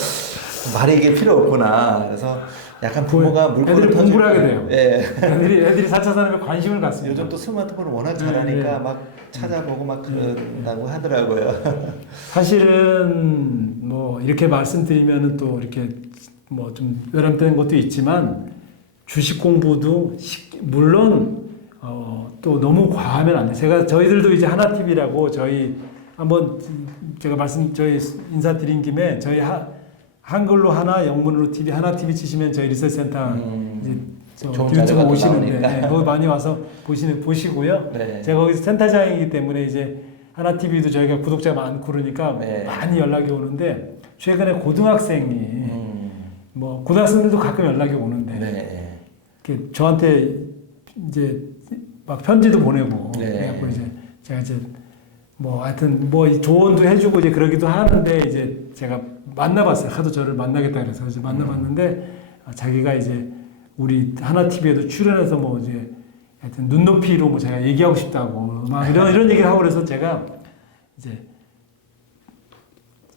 말이 이게 필요 없구나. 그래서 약간 부모가 물건을 애들이 공부를 하게 돼요. 예. 애들이 4차 산업에 관심을 갖습니다. 요즘 또 스마트폰을 워낙 잘하니까 막 찾아보고 막 그런다고 하더라고요. 사실은 뭐 이렇게 말씀드리면은 또 이렇게 뭐 좀 외람되는 것도 있지만 주식 공부도 물론 또 너무 과하면 안 돼. 저희들도 이제 하나TV라고 저희 한번 저희 인사드린 김에 저희 한글로 하나, 영문으로 TV, 하나TV 치시면 저희 리서치센터 이제 유튜브 오시는데 네, 거기 많이 와서 보시고요. 네. 제가 거기서 센터장이기 때문에 이제 하나TV도 저희가 구독자가 많고 그러니까 네. 많이 연락이 오는데 최근에 고등학생이 뭐 고등학생들도 가끔 연락이 오는데 네. 이렇게 저한테 이제 막 편지도 보내고 네. 그래갖고 이제 제가 이제 뭐 하여튼 뭐 조언도 해주고 이제 그러기도 하는데 이제 제가 만나봤어요. 하도 저를 만나겠다 그래서 이제 만나봤는데 자기가 이제 우리 하나TV에도 출연해서 뭐 이제 하여튼 눈높이로 뭐 제가 얘기하고 싶다고 막 이런 얘기를 하고 그래서 제가 이제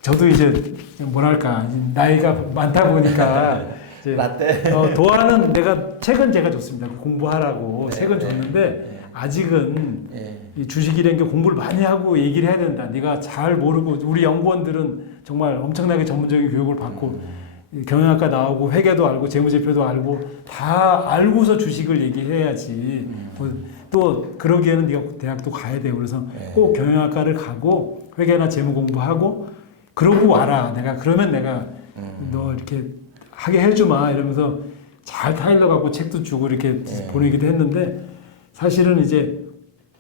저도 이제 뭐랄까 나이가 많다 보니까 이제 라떼 도와는 책은 제가 줬습니다. 공부하라고 책은 줬는데 아직은 이 주식이라는 게 공부를 많이 하고 얘기를 해야 된다. 네가 잘 모르고 우리 연구원들은 정말 엄청나게 전문적인 교육을 받고 경영학과 나오고 회계도 알고 재무제표도 알고 다 알고서 주식을 얘기해야지. 또 그러기에는 네가 대학도 가야 돼요. 그래서 꼭 경영학과를 가고 회계나 재무 공부하고 그러고 와라. 그러면 내가 너 이렇게 하게 해주마 이러면서 잘 타일러 갖고 책도 주고 이렇게 보내기도 했는데 사실은 이제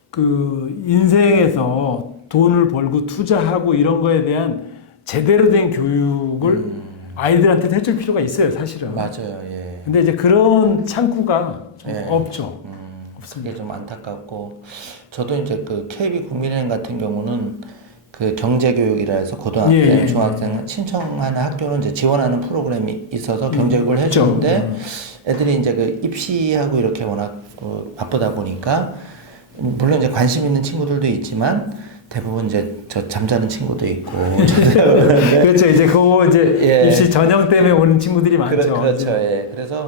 그 인생에서 돈을 벌고 투자하고 이런 거에 대한 제대로 된 교육을 아이들한테 해줄 필요가 있어요, 사실은. 맞아요, 예. 근데 이제 그런 창구가 좀 없죠. 그게 좀 안타깝고, 저도 이제 그 KB 국민은행 같은 경우는 그 경제교육이라 해서 고등학생, 중학생 신청하는 학교는 이제 지원하는 프로그램이 있어서 경제교육을 해주는데 애들이 이제 그 입시하고 이렇게 워낙 바쁘다 보니까 물론 이제 관심 있는 친구들도 있지만 대부분 이제 저 잠자는 친구도 있고 그렇죠. 이제 그거 이제 입시 전형 때문에 오는 친구들이 많죠. 그렇죠. 예. 그래서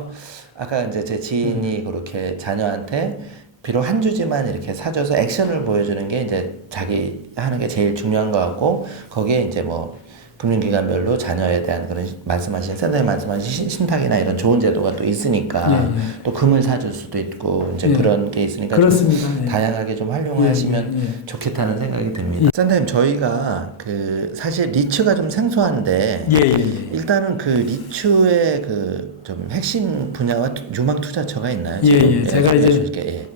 아까 이제 제 지인이 그렇게 자녀한테 비록 한 주지만 이렇게 사줘서 액션을 보여주는 게 이제 자기 하는 게 제일 중요한 것 같고 거기에 이제 뭐 금융기관별로 자녀에 대한 그런 말씀하신 센터에 말씀하신 신탁이나 이런 좋은 제도가 또 있으니까 또 금을 사줄 수도 있고 이제 그런 게 있으니까 그렇습니다. 좀 다양하게 좀 활용하시면 좋겠다는 생각이 듭니다. 센터님 저희가 그 사실 리츠가 좀 생소한데 일단은 그 리츠의 그 좀 핵심 분야와 유망 투자처가 있나요? 제가 이제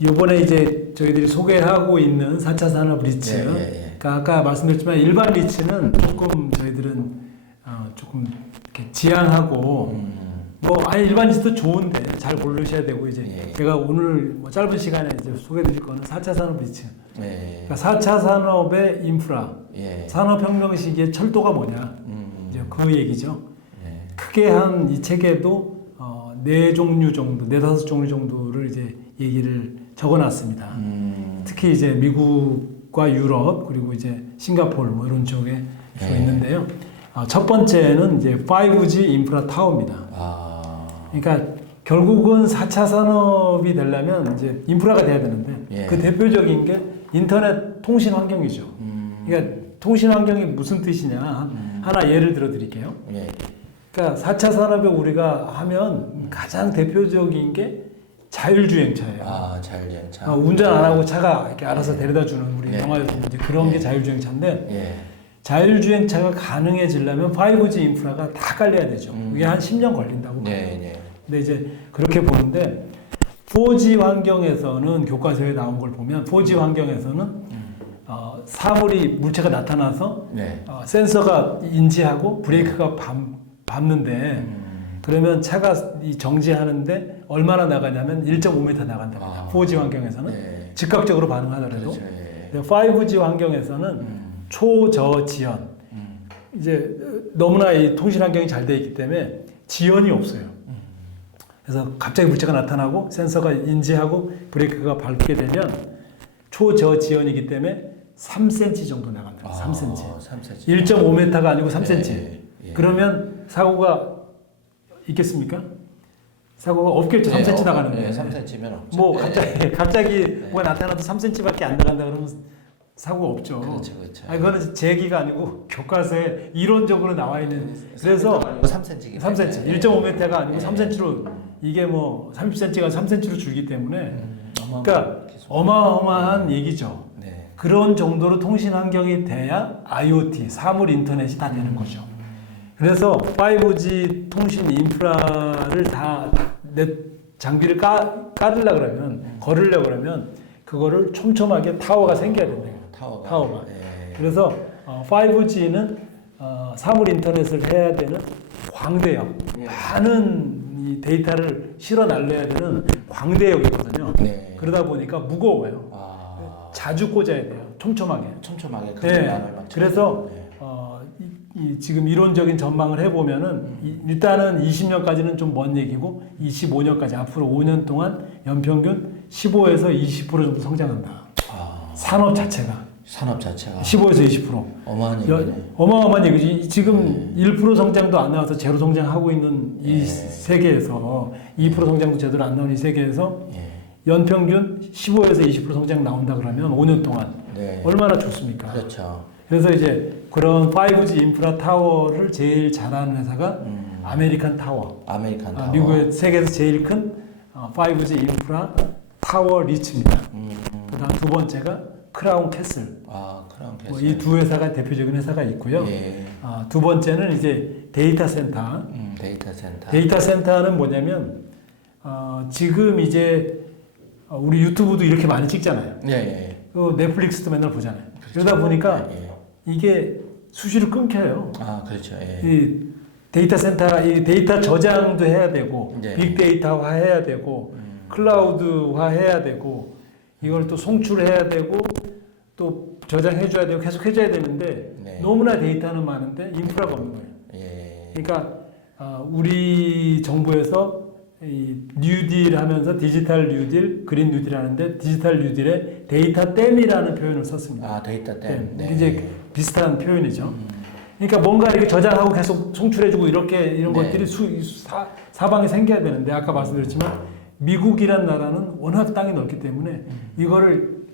이번에 이제 저희들이 소개하고 있는 4차 산업 리츠. 그러니까 아까 말씀드렸지만 일반 리츠는 조금 저희들은 조금 이렇게 지향하고 일반 리츠도 좋은데 잘 고르셔야 되고 이제 제가 오늘 뭐 짧은 시간에 이제 소개드릴 거는 4차 산업 리츠. 그러니까 4차 산업의 인프라, 산업혁명 시기에 철도가 뭐냐 이제 그 얘기죠. 크게 한 이 책에도 4종류 정도, 4-5종류 정도를 이제 얘기를 적어놨습니다. 특히 이제 미국과 유럽 그리고 이제 싱가포르 뭐 이런 쪽에 주로 있는데요. 첫 번째는 이제 5G 인프라 타워입니다. 그러니까 결국은 4차 산업이 되려면 이제 인프라가 돼야 되는데 그 대표적인 게 인터넷 통신 환경이죠. 그러니까 통신 환경이 무슨 뜻이냐 하나 예를 들어 드릴게요. 그러니까 4차 산업에 우리가 하면 가장 대표적인 게 자율주행차예요. 자율주행차. 운전 안 하고 차가 이렇게 알아서 데려다 주는 우리 영화에서 이제 그런 게 자율주행차인데 자율주행차가 가능해지려면 5G 인프라가 다 깔려야 되죠. 이게 한 10년 걸린다고. 근데 이제 그렇게 보는데 4G 환경에서는 교과서에 나온 걸 보면 4G 환경에서는 사물이 물체가 나타나서 센서가 인지하고 브레이크가 밟는데 그러면 차가 정지하는데 얼마나 나가냐면 1.5m 나간답니다. 4G 환경에서는 즉각적으로 반응하더라도 5G 환경에서는 초저지연 이제 너무나 이 통신 환경이 잘 되어 있기 때문에 지연이 없어요. 그래서 갑자기 물체가 나타나고 센서가 인지하고 브레이크가 밟게 되면 초저지연이기 때문에 3cm 정도 나간다. 3cm. 1.5m가 아니고 3cm. 그러면 사고가 있겠습니까? 사고가 없겠죠. 3cm 나가는데. 네, 3cm면 없죠. 뭐 갑자기 뭐가 나타나도 3cm밖에 안 나간다 그러면 사고가 없죠. 그렇죠. 아니, 그거는 제 얘기가 아니고 교과서에 이론적으로 나와 있는. 그래서 3cm. 3cm, 1.5m가 아니고 3cm로 이게 뭐 30cm가 3cm로 줄기 때문에 그러니까 어마어마한 얘기죠. 네. 그런 정도로 통신 환경이 돼야 IoT, 사물 인터넷이 다 되는 거죠. 그래서 5G 통신 인프라를 다 내 장비를 깔으려 그러면 걸으려 그러면 그거를 촘촘하게 타워가 생겨야 된다. 타워가. 네. 그래서 5G는 사물 인터넷을 해야 되는 광대역, 많은 이 데이터를 실어 날려야 되는 광대역이거든요. 네. 그러다 보니까 무거워요. 자주 꽂아야 돼요. 촘촘하게. 네. 그래서 지금 이론적인 전망을 해보면은 일단은 20년까지는 좀 먼 얘기고 25년까지 앞으로 5년 동안 연평균 15에서 20% 정도 성장한다. 산업 자체가 15에서 20%. 어마어마한 얘기네. 어마어마한 얘기지. 지금 1% 성장도 안 나와서 제로 성장하고 있는 이 세계에서 2% 성장도 제대로 안 나오는 이 세계에서 연평균 15에서 20% 성장 나온다 그러면 5년 동안 얼마나 좋습니까? 그렇죠. 그래서 이제 그런 5G 인프라 타워를 제일 잘하는 회사가 아메리칸 타워. 미국의 세계에서 제일 큰 5G 인프라 타워 리츠입니다. 그다음 두 번째가 크라운 캐슬. 크라운 캐슬. 뭐 이 두 회사가 대표적인 회사가 있고요. 두 번째는 이제 데이터 센터. 데이터 센터는 뭐냐면 지금 이제 우리 유튜브도 이렇게 많이 찍잖아요. 그 넷플릭스도 맨날 보잖아요. 그러다 보니까 이게 수시로 끊겨요. 그렇죠. 이 데이터 센터, 이 데이터 저장도 해야 되고, 빅데이터화 해야 되고, 클라우드화 해야 되고, 이걸 또 송출해야 되고, 또 저장해줘야 되고, 계속 해줘야 되는데, 너무나 데이터는 많은데 인프라가 없는 거예요. 그러니까 우리 정부에서 이 뉴딜 하면서 디지털 뉴딜, 그린 뉴딜 하는데 디지털 뉴딜에 데이터 댐이라는 표현을 썼습니다. 데이터 댐. 이제 비슷한 표현이죠. 그러니까 뭔가 이렇게 저장하고 계속 송출해주고 이런 것들이 사방에 생겨야 되는데 아까 말씀드렸지만 미국이란 나라는 워낙 땅이 넓기 때문에 이거를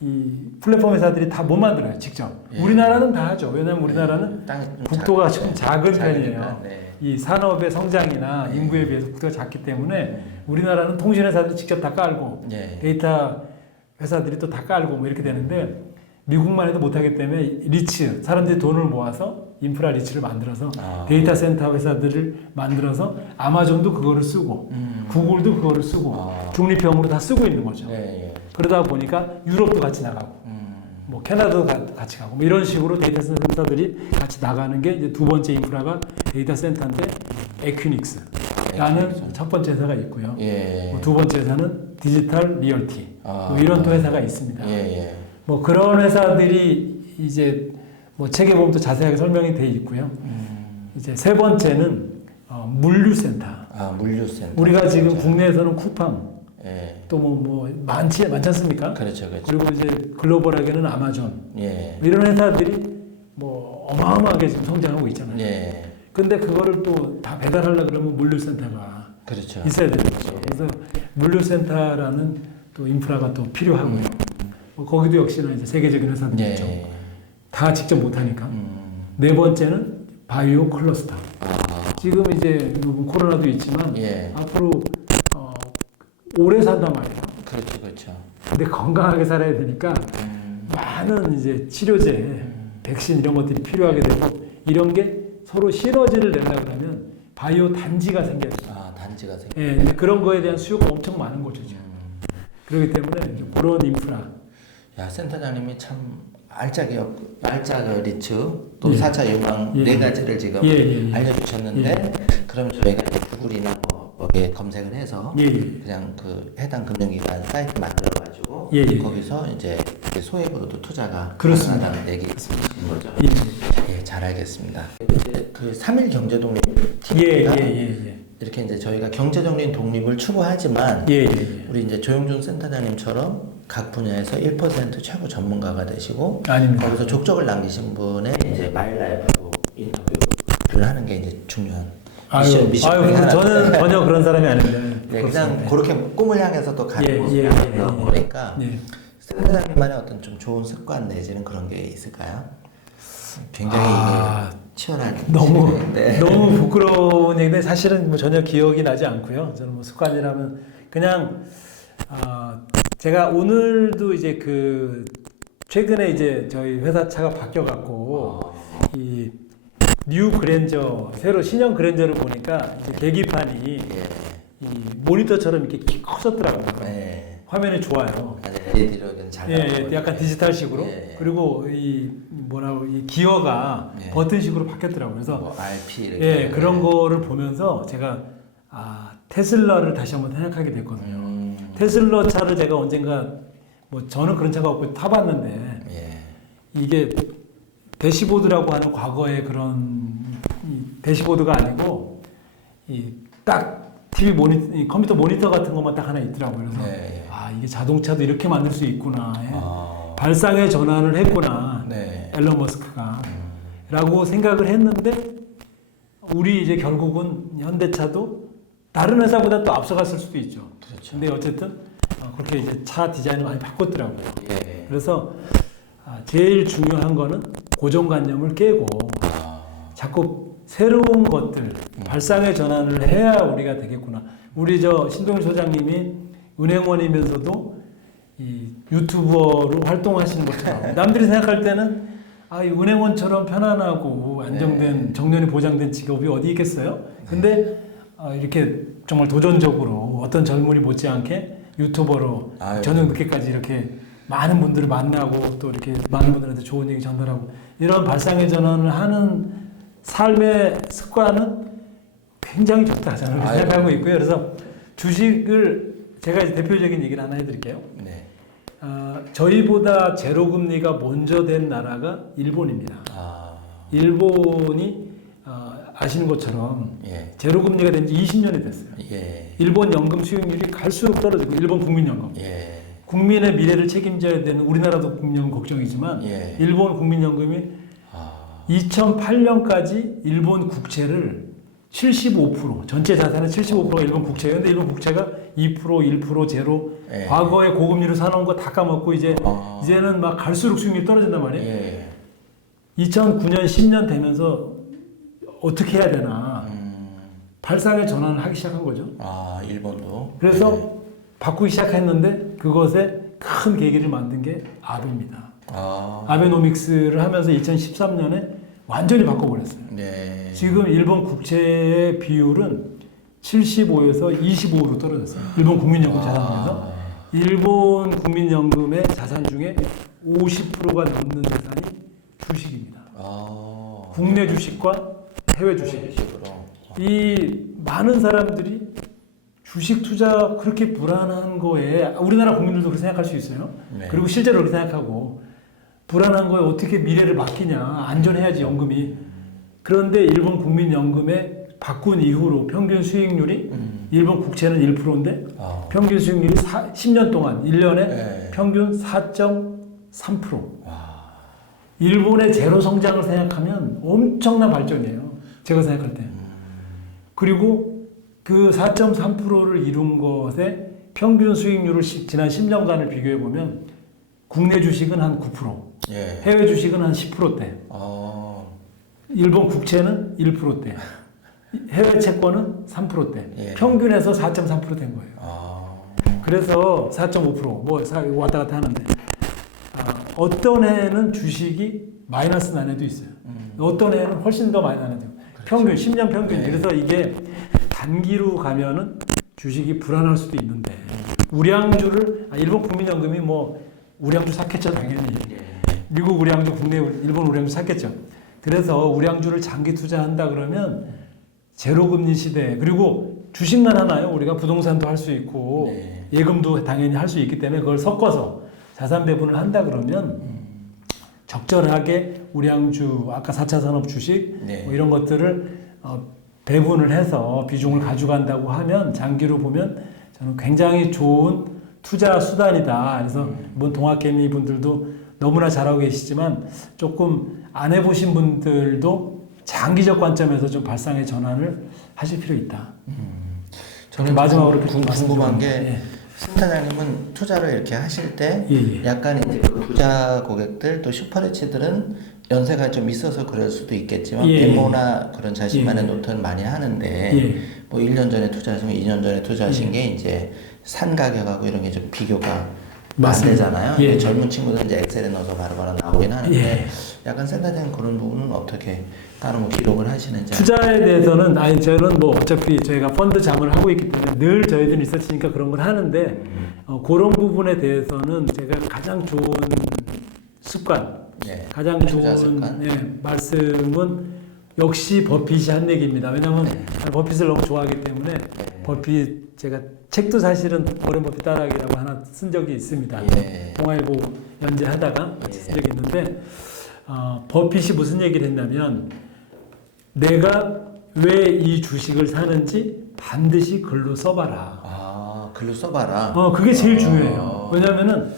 이 플랫폼 회사들이 다 못 만들어요, 직접. 우리나라는 다 하죠. 왜냐하면 우리나라는 국토가 좀 작은 편이에요. 이 산업의 성장이나 인구에 비해서 국토가 작기 때문에 우리나라는 통신 회사들이 직접 다 깔고 데이터 회사들이 또 다 깔고 뭐 이렇게 되는데 미국만 해도 못하기 때문에 리츠, 사람들이 돈을 모아서 인프라 리츠를 만들어서 데이터 센터 회사들을 만들어서 아마존도 그거를 쓰고 구글도 그거를 쓰고 중립형으로 다 쓰고 있는 거죠. 그러다 보니까 유럽도 같이 나가고 뭐 캐나다도 같이 가고 뭐 이런 식으로 데이터 센터들이 같이 나가는 게 이제 두 번째 인프라가 데이터 센터인데 에퀴닉스라는 첫 번째 회사가 있고요. 뭐 두 번째 회사는 디지털 리얼티 뭐 이런 또 회사가 있습니다. 뭐 그런 회사들이 이제 뭐 책에 보면 또 자세하게 설명이 돼 있고요. 이제 세 번째는 물류센터. 물류센터. 우리가 지금 국내에서는 쿠팡 또 뭐 많지 않습니까? 그렇죠. 그리고 이제 글로벌하게는 아마존 이런 회사들이 뭐 어마어마하게 지금 성장하고 있잖아요. 근데 그거를 또 다 배달하려 그러면 물류센터가 있어야 되는 거죠. 그래서 물류센터라는 또 인프라가 또 필요하고요. 뭐 거기도 역시나 이제 세계적인 회사들 있죠. 다 직접 못하니까. 네 번째는 바이오 클러스터. 지금 이제 코로나도 있지만 앞으로 오래 산단 말이에요. 그렇죠. 근데 건강하게 살아야 되니까 많은 이제 치료제, 백신 이런 것들이 필요하게 되고 이런 게 서로 시너지를 내려고 하면 바이오 단지가 생겨요. 단지가 생겨. 그런 거에 대한 수요가 엄청 많은 거죠. 그렇기 때문에 그런 인프라. 센터장님이 참 알짜게 리츠 또 4차 연방 네 가지를 지금 알려주셨는데 그러면 저희가 구글이나 거기에 검색을 해서 그냥 그 해당 금융기관 사이트 만들어가지고 거기서 이제 소액으로도 투자가 가능하다는 얘기인 거죠. 잘 알겠습니다. 이제 그 3일 경제독립 TV가 이렇게 이제 저희가 경제적인 독립을 추구하지만 우리 이제 조영준 센터장님처럼 각 분야에서 1% 최고 전문가가 되시고 거기서 족적을 남기신 분의 이제 마일라이프 인터뷰를 하는 게 이제 중요한 저는 전혀 그런 사람이 아닙니다. 네, 그냥 그렇게 꿈을 향해서 또 가는 모습이 보니까 센터장님만의 어떤 좀 좋은 습관 내지는 그런 게 있을까요? 굉장히 치열한 너무 부끄러운 얘기인데 사실은 뭐 전혀 기억이 나지 않고요. 저는 뭐 습관이라면 그냥 제가 오늘도 이제 최근에 이제 저희 회사 차가 바뀌어 갖고 이 뉴 그랜저 새로 신형 그랜저를 보니까 이제 계기판이 이 모니터처럼 이렇게 커졌더라고요. 화면이 좋아요. LED로 잘 약간 디지털식으로. 그리고 이 기어가 버튼식으로 바뀌었더라고요. 그래서 뭐 RP 이렇게 그런 거를 보면서 제가 테슬라를 다시 한번 생각하게 됐거든요. 테슬라 차를 제가 언젠가 뭐 저는 그런 차가 없고 타봤는데 이게 대시보드라고 하는 과거의 그런 대시보드가 아니고 딱 TV 컴퓨터 모니터 같은 것만 딱 하나 있더라고요. 그래서 이게 자동차도 이렇게 만들 수 있구나. 발상의 전환을 했구나. 앨런 머스크가. 라고 생각을 했는데 우리 이제 결국은 현대차도 다른 회사보다 또 앞서갔을 수도 있죠. 그렇죠. 근데 어쨌든 그렇게 이제 차 디자인을 많이 바꿨더라고요. 그래서 제일 중요한 거는 고정관념을 깨고 자꾸 새로운 것들, 발상의 전환을 해야 우리가 되겠구나. 우리 신동일 소장님이 은행원이면서도 이 유튜버로 활동하시는 것처럼 남들이 생각할 때는 이 은행원처럼 편안하고 안정된 정년이 보장된 직업이 어디 있겠어요? 근데 이렇게 정말 도전적으로 어떤 젊은이 못지않게 유튜버로 저녁 늦게까지 이렇게 많은 분들을 만나고 또 이렇게 많은 분들한테 좋은 얘기 전달하고 이런 발상의 전환을 하는 삶의 습관은 굉장히 좋다 저는 생각하고 있고요. 그래서 주식을 제가 이제 대표적인 얘기를 하나 해드릴게요. 저희보다 제로금리가 먼저 된 나라가 일본입니다. 일본이 아시는 것처럼 제로금리가 된 지 20년이 됐어요. 일본 연금 수익률이 갈수록 떨어지고 일본 국민연금. 국민의 미래를 책임져야 되는 우리나라도 국민연금 걱정이지만 일본 국민연금이 2008년까지 일본 국채를 75% 전체 자산의 75%가 일본 국채예요. 근데 일본 국채가 2%, 1%, 제로 과거에 고금리로 사놓은 거 다 까먹고 이제는 막 갈수록 수익률이 떨어진단 말이에요. 2009년, 10년 되면서 어떻게 해야 되나 발상의 전환을 하기 시작한 거죠. 일본도. 그래서 바꾸기 시작했는데 그것에 큰 계기를 만든 게 아베입니다. 아베노믹스를 하면서 2013년에 완전히 바꿔버렸어요. 지금 일본 국채의 비율은 75에서 25로 떨어졌어요. 일본 국민연금 자산에서 일본 국민연금의 자산 중에 50%가 넘는 자산이 주식입니다. 국내 주식과 해외 주식. 이 많은 사람들이 주식 투자 그렇게 불안한 거에 우리나라 국민들도 그렇게 생각할 수 있어요. 그리고 실제로 그렇게 생각하고 불안한 거에 어떻게 미래를 맡기냐. 안전해야지 연금이. 그런데 일본 국민연금에 바꾼 이후로 평균 수익률이 일본 국채는 1%인데 평균 수익률이 10년 동안 1년에 평균 4.3%. 일본의 제로 성장을 생각하면 엄청난 발전이에요. 제가 생각할 때. 그리고 그 4.3%를 이룬 것에 평균 수익률을 지난 10년간을 비교해 보면 국내 주식은 한 9%, 해외 주식은 한 10%대, 일본 국채는 1%대, 해외 채권은 3%대, 평균에서 4.3% 된 거예요. 그래서 4.5% 뭐 왔다 갔다 하는데 어떤 해는 주식이 마이너스 난 해도 있어요. 어떤 해는 훨씬 더 많이 나는 해도 평균 10년 평균. 그래서 이게 단기로 가면은 주식이 불안할 수도 있는데 우량주를 일본 국민연금이 뭐 우량주 샀겠죠 당연히. 미국 우량주, 국내 일본 우량주 샀겠죠. 그래서 우량주를 장기 투자한다 그러면 제로금리 시대 그리고 주식만 하나요? 우리가 부동산도 할 수 있고 예금도 당연히 할 수 있기 때문에 그걸 섞어서 자산 배분을 한다 그러면 적절하게 우량주, 아까 4차 산업 주식 뭐 이런 것들을 배분을 해서 비중을 가져간다고 하면 장기로 보면 저는 굉장히 좋은 투자 수단이다. 그래서 이번 동학개미 분들도 너무나 잘하고 계시지만 조금 안 해보신 분들도 장기적 관점에서 좀 발상의 전환을 하실 필요 있다. 저는 마지막으로 궁금한 게 예. 센터장님은 투자를 이렇게 하실 때 예. 약간 이제 그 부자 고객들 또 슈퍼리치들은 연세가 좀 있어서 그럴 수도 있겠지만 예. 메모나 그런 자신만의 노트는 많이 하는데 뭐 1년 전에 투자하시면 2년 전에 투자하신 게 이제 산 가격하고 이런 게 좀 비교가 안 되잖아요. 예. 젊은 친구들은 이제 엑셀에 넣어서 바로바로 나오긴 하는데 예. 약간 센터장님 그런 부분은 어떻게 따로 뭐 기록을 하시는지. 투자에 대해서는 저는 뭐 어차피 저희가 펀드 자문을 하고 있기 때문에 늘 저희들 리서치니까 그런 걸 하는데 그런 부분에 대해서는 제가 가장 좋은 습관, 예. 가장 투자 좋은 습관? 말씀은 역시 버핏이 한 얘기입니다. 왜냐하면 버핏을 너무 좋아하기 때문에 버핏 제가 책도 사실은 워렌 버핏 따라하기라고 하나 쓴 적이 있습니다. 예. 동아일보 연재하다가 같이 쓴 적이 있는데 버핏이 무슨 얘기를 했냐면 내가 왜 이 주식을 사는지 반드시 글로 써봐라. 아, 글로 써봐라. 그게 제일 중요해요. 왜냐하면은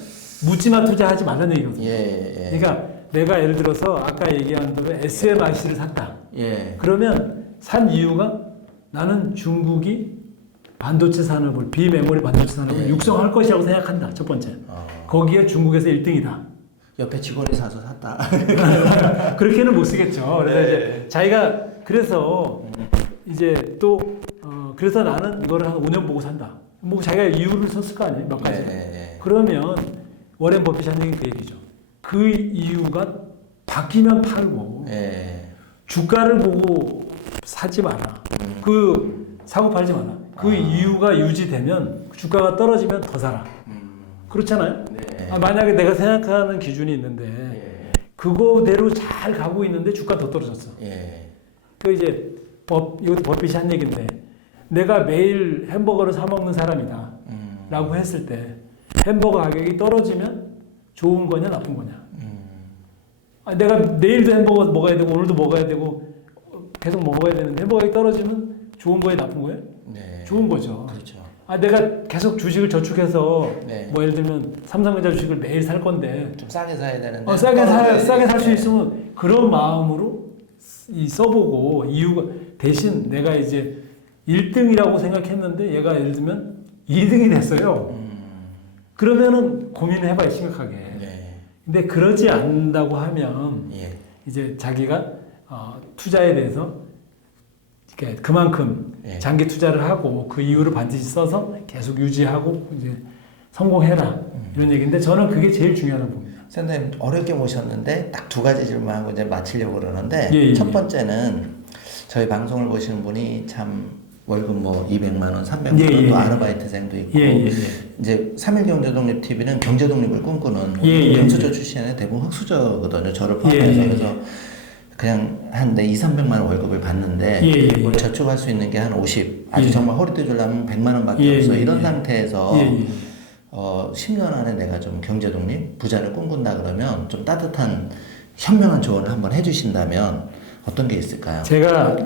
묻지마 투자하지 말라는 얘기거든요. 예. 그러니까 내가 예를 들어서 아까 얘기한 대로 SMRC를 샀다. 예. 그러면 산 이유가 나는 중국이 반도체 산업을 비메모리 반도체 산업을 육성할 것이라고 생각한다. 첫 번째. 거기에 중국에서 1등이다. 옆에 직원이 사서 샀다. 그렇게는 못 쓰겠죠. 그래서 이제 자기가 그래서 이제 또 그래서 나는 이거를 한 5년 보고 산다. 뭐 자기가 이유를 썼을 거 아니에요. 몇 가지. 그러면 워렌 버핏이 한 얘기 그 얘기죠. 그 이유가 바뀌면 팔고 주가를 보고 사지 마라. 그 사고 팔지 마라. 그 이유가 유지되면 주가가 떨어지면 더 사라. 그렇잖아요. 만약에 내가 생각하는 기준이 있는데 그거대로 잘 가고 있는데 주가 더 떨어졌어. 그 이제 이것도 버핏이 한 얘기인데 내가 매일 햄버거를 사 먹는 사람이다. 라고 했을 때 햄버거 가격이 떨어지면 좋은 거냐 나쁜 거냐. 내가 내일도 햄버거 먹어야 되고 오늘도 먹어야 되고 계속 먹어야 되는데 햄버거 가격이 떨어지면 좋은 거예요 나쁜 거예요? 좋은 거죠. 그렇죠. 내가 계속 주식을 저축해서 뭐 예를 들면 삼성전자 주식을 매일 살 건데 좀 싸게 사야 되는데 싸게 살 수 있으면 그런 마음으로 써보고 이유가 대신 내가 이제 1등이라고 생각했는데 얘가 예를 들면 2등이 됐어요. 그러면은 고민을 해봐요 심각하게. 근데 그러지 않는다고 하면 이제 자기가 투자에 대해서 이렇게 그만큼 장기 투자를 하고 그 이유를 반드시 써서 계속 유지하고 이제 성공해라 이런 얘기인데 저는 그게 제일 중요하다고 봅니다. 선생님 어렵게 모셨는데 딱 두 가지 질문하고 이제 마치려고 그러는데 첫 번째는 저희 방송을 보시는 분이 참 월급 뭐 200만 원, 300만 원, 또 아르바이트생도 있고 이제 3일 경제독립 TV는 경제독립을 꿈꾸는 금수저 출신의 대부분 흑수저거든요. 저를 포함해서 그래서 그냥 한 200~300만 원 월급을 받는데 오늘 저축할 수 있는 게 한 50, 아주 정말 허리띠 졸라면 100만 원밖에 없어. 이런 상태에서 10년 안에 내가 좀 경제독립, 부자를 꿈꾼다 그러면 좀 따뜻한 현명한 조언을 한번 해주신다면 어떤 게 있을까요? 제가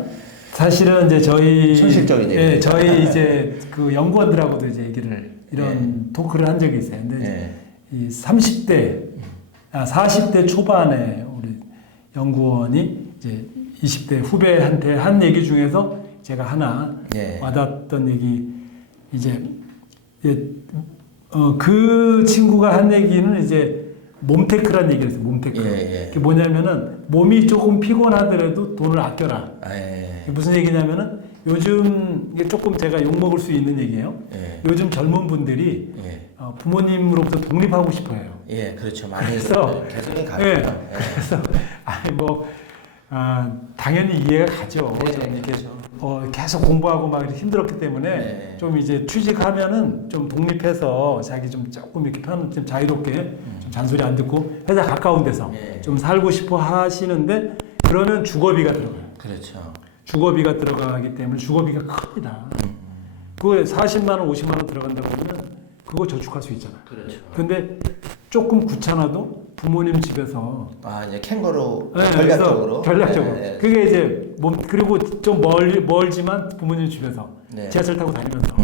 사실은 이제 저희 현실적인 얘기. 저희 이제 그 연구원들하고도 이제 얘기를 이런 토크를 한 적이 있어요. 근데 이 40대 초반에 우리 연구원이 이제 20대 후배한테 한 얘기 중에서 제가 하나 와닿았던 얘기 이제 그 친구가 한 얘기는 이제 몸테크란 얘기를 했어요. 몸테크. 그게 뭐냐면은 몸이 조금 피곤하더라도 돈을 아껴라. 무슨 얘기냐면은 요즘 이게 조금 제가 욕 먹을 수 있는 얘기예요. 요즘 젊은 분들이 부모님으로부터 독립하고 싶어요. 그렇죠. 많이 그래서 계속 가요. 그래서 당연히 이해가 가죠. 이렇게 계속 공부하고 막 이렇게 힘들었기 때문에 좀 이제 취직하면은 좀 독립해서 자기 좀 조금 이렇게 좀 자유롭게 좀 잔소리 안 듣고 회사 가까운 데서 좀 살고 싶어 하시는데 그러면 주거비가 들어가요. 그렇죠. 주거비가 들어가기 때문에 주거비가 큽니다. 그거에 40만 원, 50만 원 들어간다고 하면 그거 저축할 수 있잖아요. 그렇죠. 근데 조금 귀찮아도 부모님 집에서 이제 캥거루 전략적으로 그게 이제 그리고 좀 멀지만 부모님 집에서 지하철 타고 다니면서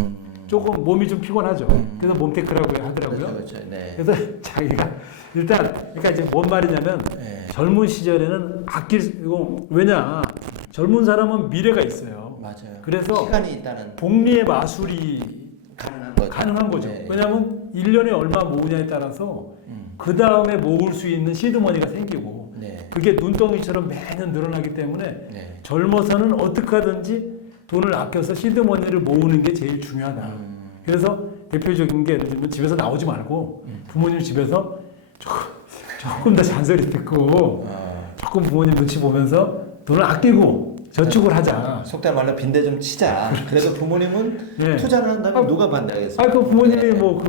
조금 몸이 좀 피곤하죠. 그래서 몸테크라고 하더라고요. 그렇죠. 네. 그래서 자기가 일단 그러니까 이제 뭔 말이냐면 네. 젊은 시절에는 아끼고 왜냐 젊은 사람은 미래가 있어요. 맞아요. 그래서 시간이 있다는 복리의 마술이 가능한 거죠. 네. 왜냐하면 1년에 얼마 모으냐에 따라서 그 다음에 모을 수 있는 시드머니가 생기고 네. 그게 눈덩이처럼 매년 늘어나기 때문에 네. 젊어서는 어떻게 하든지 돈을 아껴서 시드머니를 모으는 게 제일 중요하다. 그래서 대표적인 게 예를 들면 집에서 나오지 말고 부모님 집에서 조금 더 잔소리 듣고 조금 부모님 눈치 보면서 돈을 아끼고 저축을 하자. 속된 말로 빈대 좀 치자. 그래서 부모님은 네. 투자를 한다면 누가 반대하겠어요? 그 부모님이 네. 뭐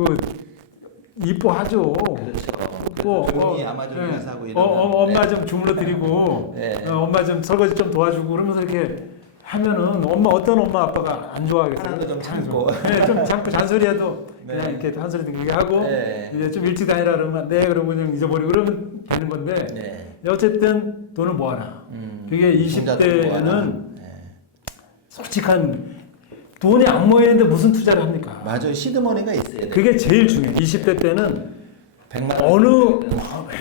이뻐하죠. 그렇죠. 조용히 아마존에서 사고 이러면 엄마 좀 주물러 드리고 엄마 좀 설거지 좀 도와주고 그러면서 이렇게 하면은 어떤 엄마 아빠가 안 좋아하겠어요? 하나도 좀 참고. 좀 참고 잔소리해도 그냥 이렇게 잔소리 듣게 하고 이제 좀 일찍 다니라 그러면 그러면 그냥 잊어버리고 그러면 되는 건데 어쨌든 돈을 모아라. 그게 20대는 솔직한 돈이 안 모이는데 무슨 투자를 합니까? 맞아요. 시드머니가 있어야 돼요. 그게 제일 중요해요. 20대 때는 100만 어느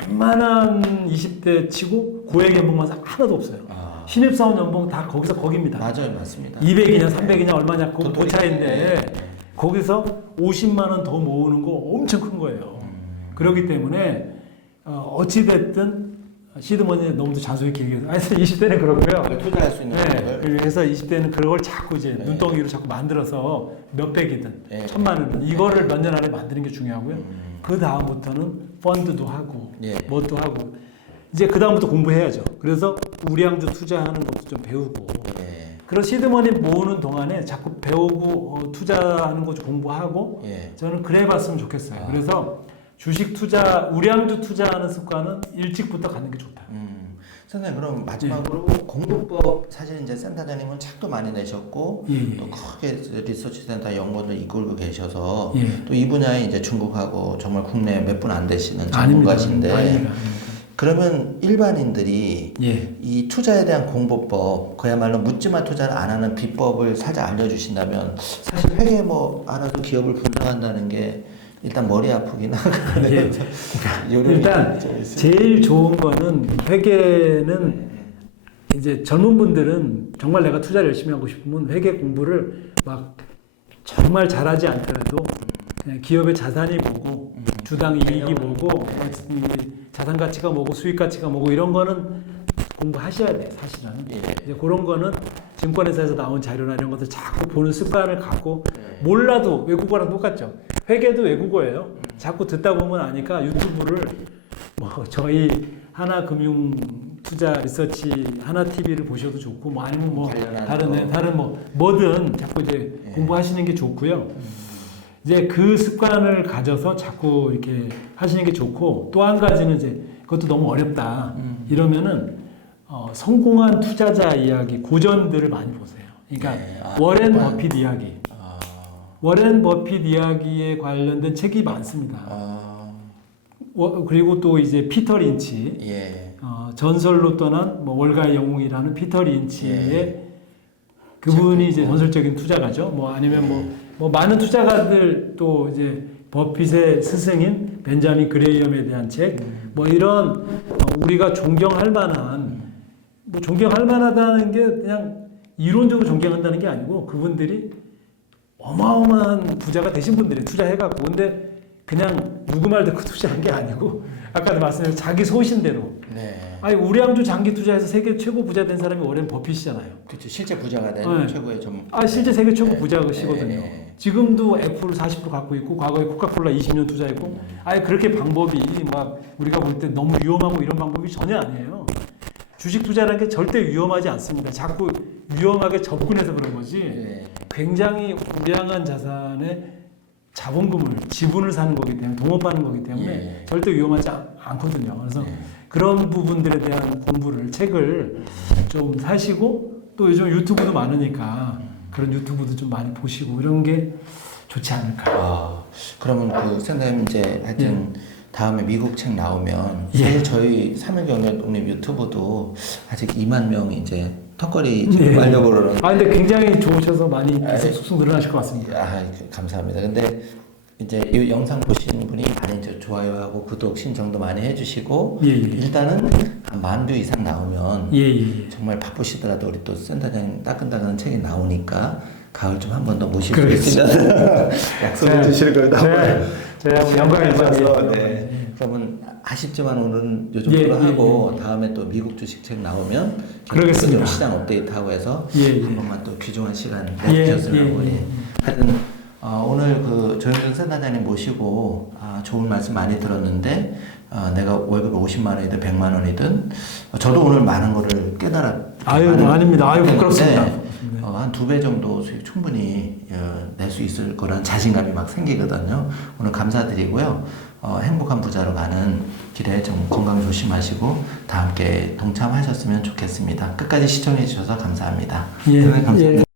웬만한 20대 치고 고액 연봉만 하나도 없어요. 신입사원 연봉 다 거기입니다. 맞아요. 맞습니다. 200이냐 300이냐 얼마냐 그 차이인데 네. 거기서 50만 원 더 모으는 거 엄청 큰 거예요. 그렇기 때문에 어찌됐든 시드머니에 너무 잔소리 길게 해서 20대는 그렇고요. 투자할 수 있는 걸. 그래서 20대는 그걸 자꾸 이제 눈덩이로 자꾸 만들어서 몇백이든 천만 원이든 이거를 몇 년 안에 만드는 게 중요하고요. 그 다음부터는 펀드도 하고 뭣도 하고 이제 그 다음부터 공부해야죠. 그래서 우량주 투자하는 것도 좀 배우고 그런 시드머니 모으는 동안에 자꾸 배우고 투자하는 거 좀 공부하고 저는 그래봤으면 좋겠어요. 그래서 주식 투자, 우량주 투자하는 습관은 일찍부터 갖는 게 좋다. 선생님 그럼 마지막으로 공부법 사실 이제 센터장님은 책도 많이 내셨고 또 크게 리서치 센터 연구원을 이끌고 계셔서 또 이 분야에 이제 중국하고 정말 국내 몇 분 안 되시는 전문가신데 아닙니다. 그러면 일반인들이 이 투자에 대한 공부법 그야말로 묻지마 투자를 안 하는 비법을 살짝 알려주신다면 사실 회계 뭐 알아서 기업을 분석한다는 게 일단 머리 아프긴 하거든요. 일단 제일 좋은 거는 회계는 이제 젊은 분들은 정말 내가 투자를 열심히 하고 싶으면 회계 공부를 막 정말 잘하지 않더라도 그냥 기업의 자산이 뭐고 주당 이익이 뭐고 자산 가치가 뭐고 수익 가치가 뭐고 이런 거는 공부하셔야 돼 사실은. 이제 그런 거는 증권회사에서 나온 자료나 이런 것들 자꾸 보는 습관을 갖고 몰라도 외국어랑 똑같죠. 회계도 외국어예요. 자꾸 듣다 보면 아니까 유튜브를 뭐 저희 하나금융 투자 리서치 하나TV를 보셔도 좋고 뭐 아니면 뭐 다른 뭐든 자꾸 이제 공부하시는 게 좋고요. 이제 그 습관을 가져서 자꾸 이렇게 하시는 게 좋고 또 한 가지는 이제 그것도 너무 어렵다 이러면은 성공한 투자자 이야기 고전들을 많이 보세요. 그러니까 워렌 버핏 이야기. 워렌 버핏 이야기에 관련된 책이 많습니다. 그리고 또 이제 피터 린치, 전설로 떠난 뭐 월가의 영웅이라는 피터 린치의 그분이 이제 전설적인 투자가죠. 뭐 아니면 뭐 많은 투자가들 또 이제 버핏의 스승인 벤자민 그레이엄에 대한 책, 뭐 이런 우리가 존경할 만한 뭐 존경할 만하다는 게 그냥 이론적으로 존경한다는 게 아니고 그분들이 어마어마한 부자가 되신 분들이 투자해갖고 근데 그냥 누구 말 듣고 투자한 게 아니고 아까도 말씀드린 자기 소신대로 아니 우량주 장기 투자해서 세계 최고 부자 된 사람이 워렌 버핏이잖아요. 그렇죠. 실제 부자가 된 최고의 실제 세계 최고 부자시거든요. 지금도 애플 40% 갖고 있고 과거에 코카콜라 20년 투자했고 그렇게 방법이 막 우리가 볼 때 너무 위험하고 이런 방법이 전혀 아니에요. 주식 투자라는 게 절대 위험하지 않습니다. 자꾸 위험하게 접근해서 그런 거지. 굉장히 우량한 자산의 자본금을 지분을 사는 거기 때문에 동업하는 거기 때문에 절대 위험하지 않거든요. 그래서 그런 부분들에 대한 공부를 책을 좀 사시고 또 요즘 유튜브도 많으니까 그런 유튜브도 좀 많이 보시고 이런 게 좋지 않을까. 그러면 그 선생님 이제 하여튼 다음에 미국 책 나오면 사실 저희 사명경제 독립 유튜브도 아직 2만 명이 이제 턱걸이 지금 하려고 그러는. 근데 굉장히 좋으셔서 많이 계속 쑥쑥 늘어나실 것 같습니다. 감사합니다. 근데 이제 이 영상 보시는 분이 많이 이제 좋아요하고 구독 신청도 많이 해주시고 일단은 한 10,000뷰 이상 나오면 정말 바쁘시더라도 우리 또 센터장님 따끈따끈한 책이 나오니까 가을 좀 한 번 더 모시고 있으면 약속해 주실 거예요. 제가 영광이죠. 그러면 아쉽지만 오늘은 요 정도로 하고 다음에 또 미국 주식 책 나오면 그러겠습니다. 좀 시장 업데이트하고 해서 한 번만 또 귀중한 시간 내주셨으면 하여튼 오늘 그 조영준 센터장님 모시고 좋은 말씀 많이 들었는데 내가 월급이 50만 원이든 100만 원이든 저도 오늘 많은 거를 깨달았. 아닙니다. 부끄럽습니다. 한 2배 정도 수익 충분히 낼 수 있을 거란 자신감이 막 생기거든요. 오늘 감사드리고요. 행복한 부자로 가는 길에 좀 건강 조심하시고 다 함께 동참하셨으면 좋겠습니다. 끝까지 시청해 주셔서 감사합니다. 감사합니다.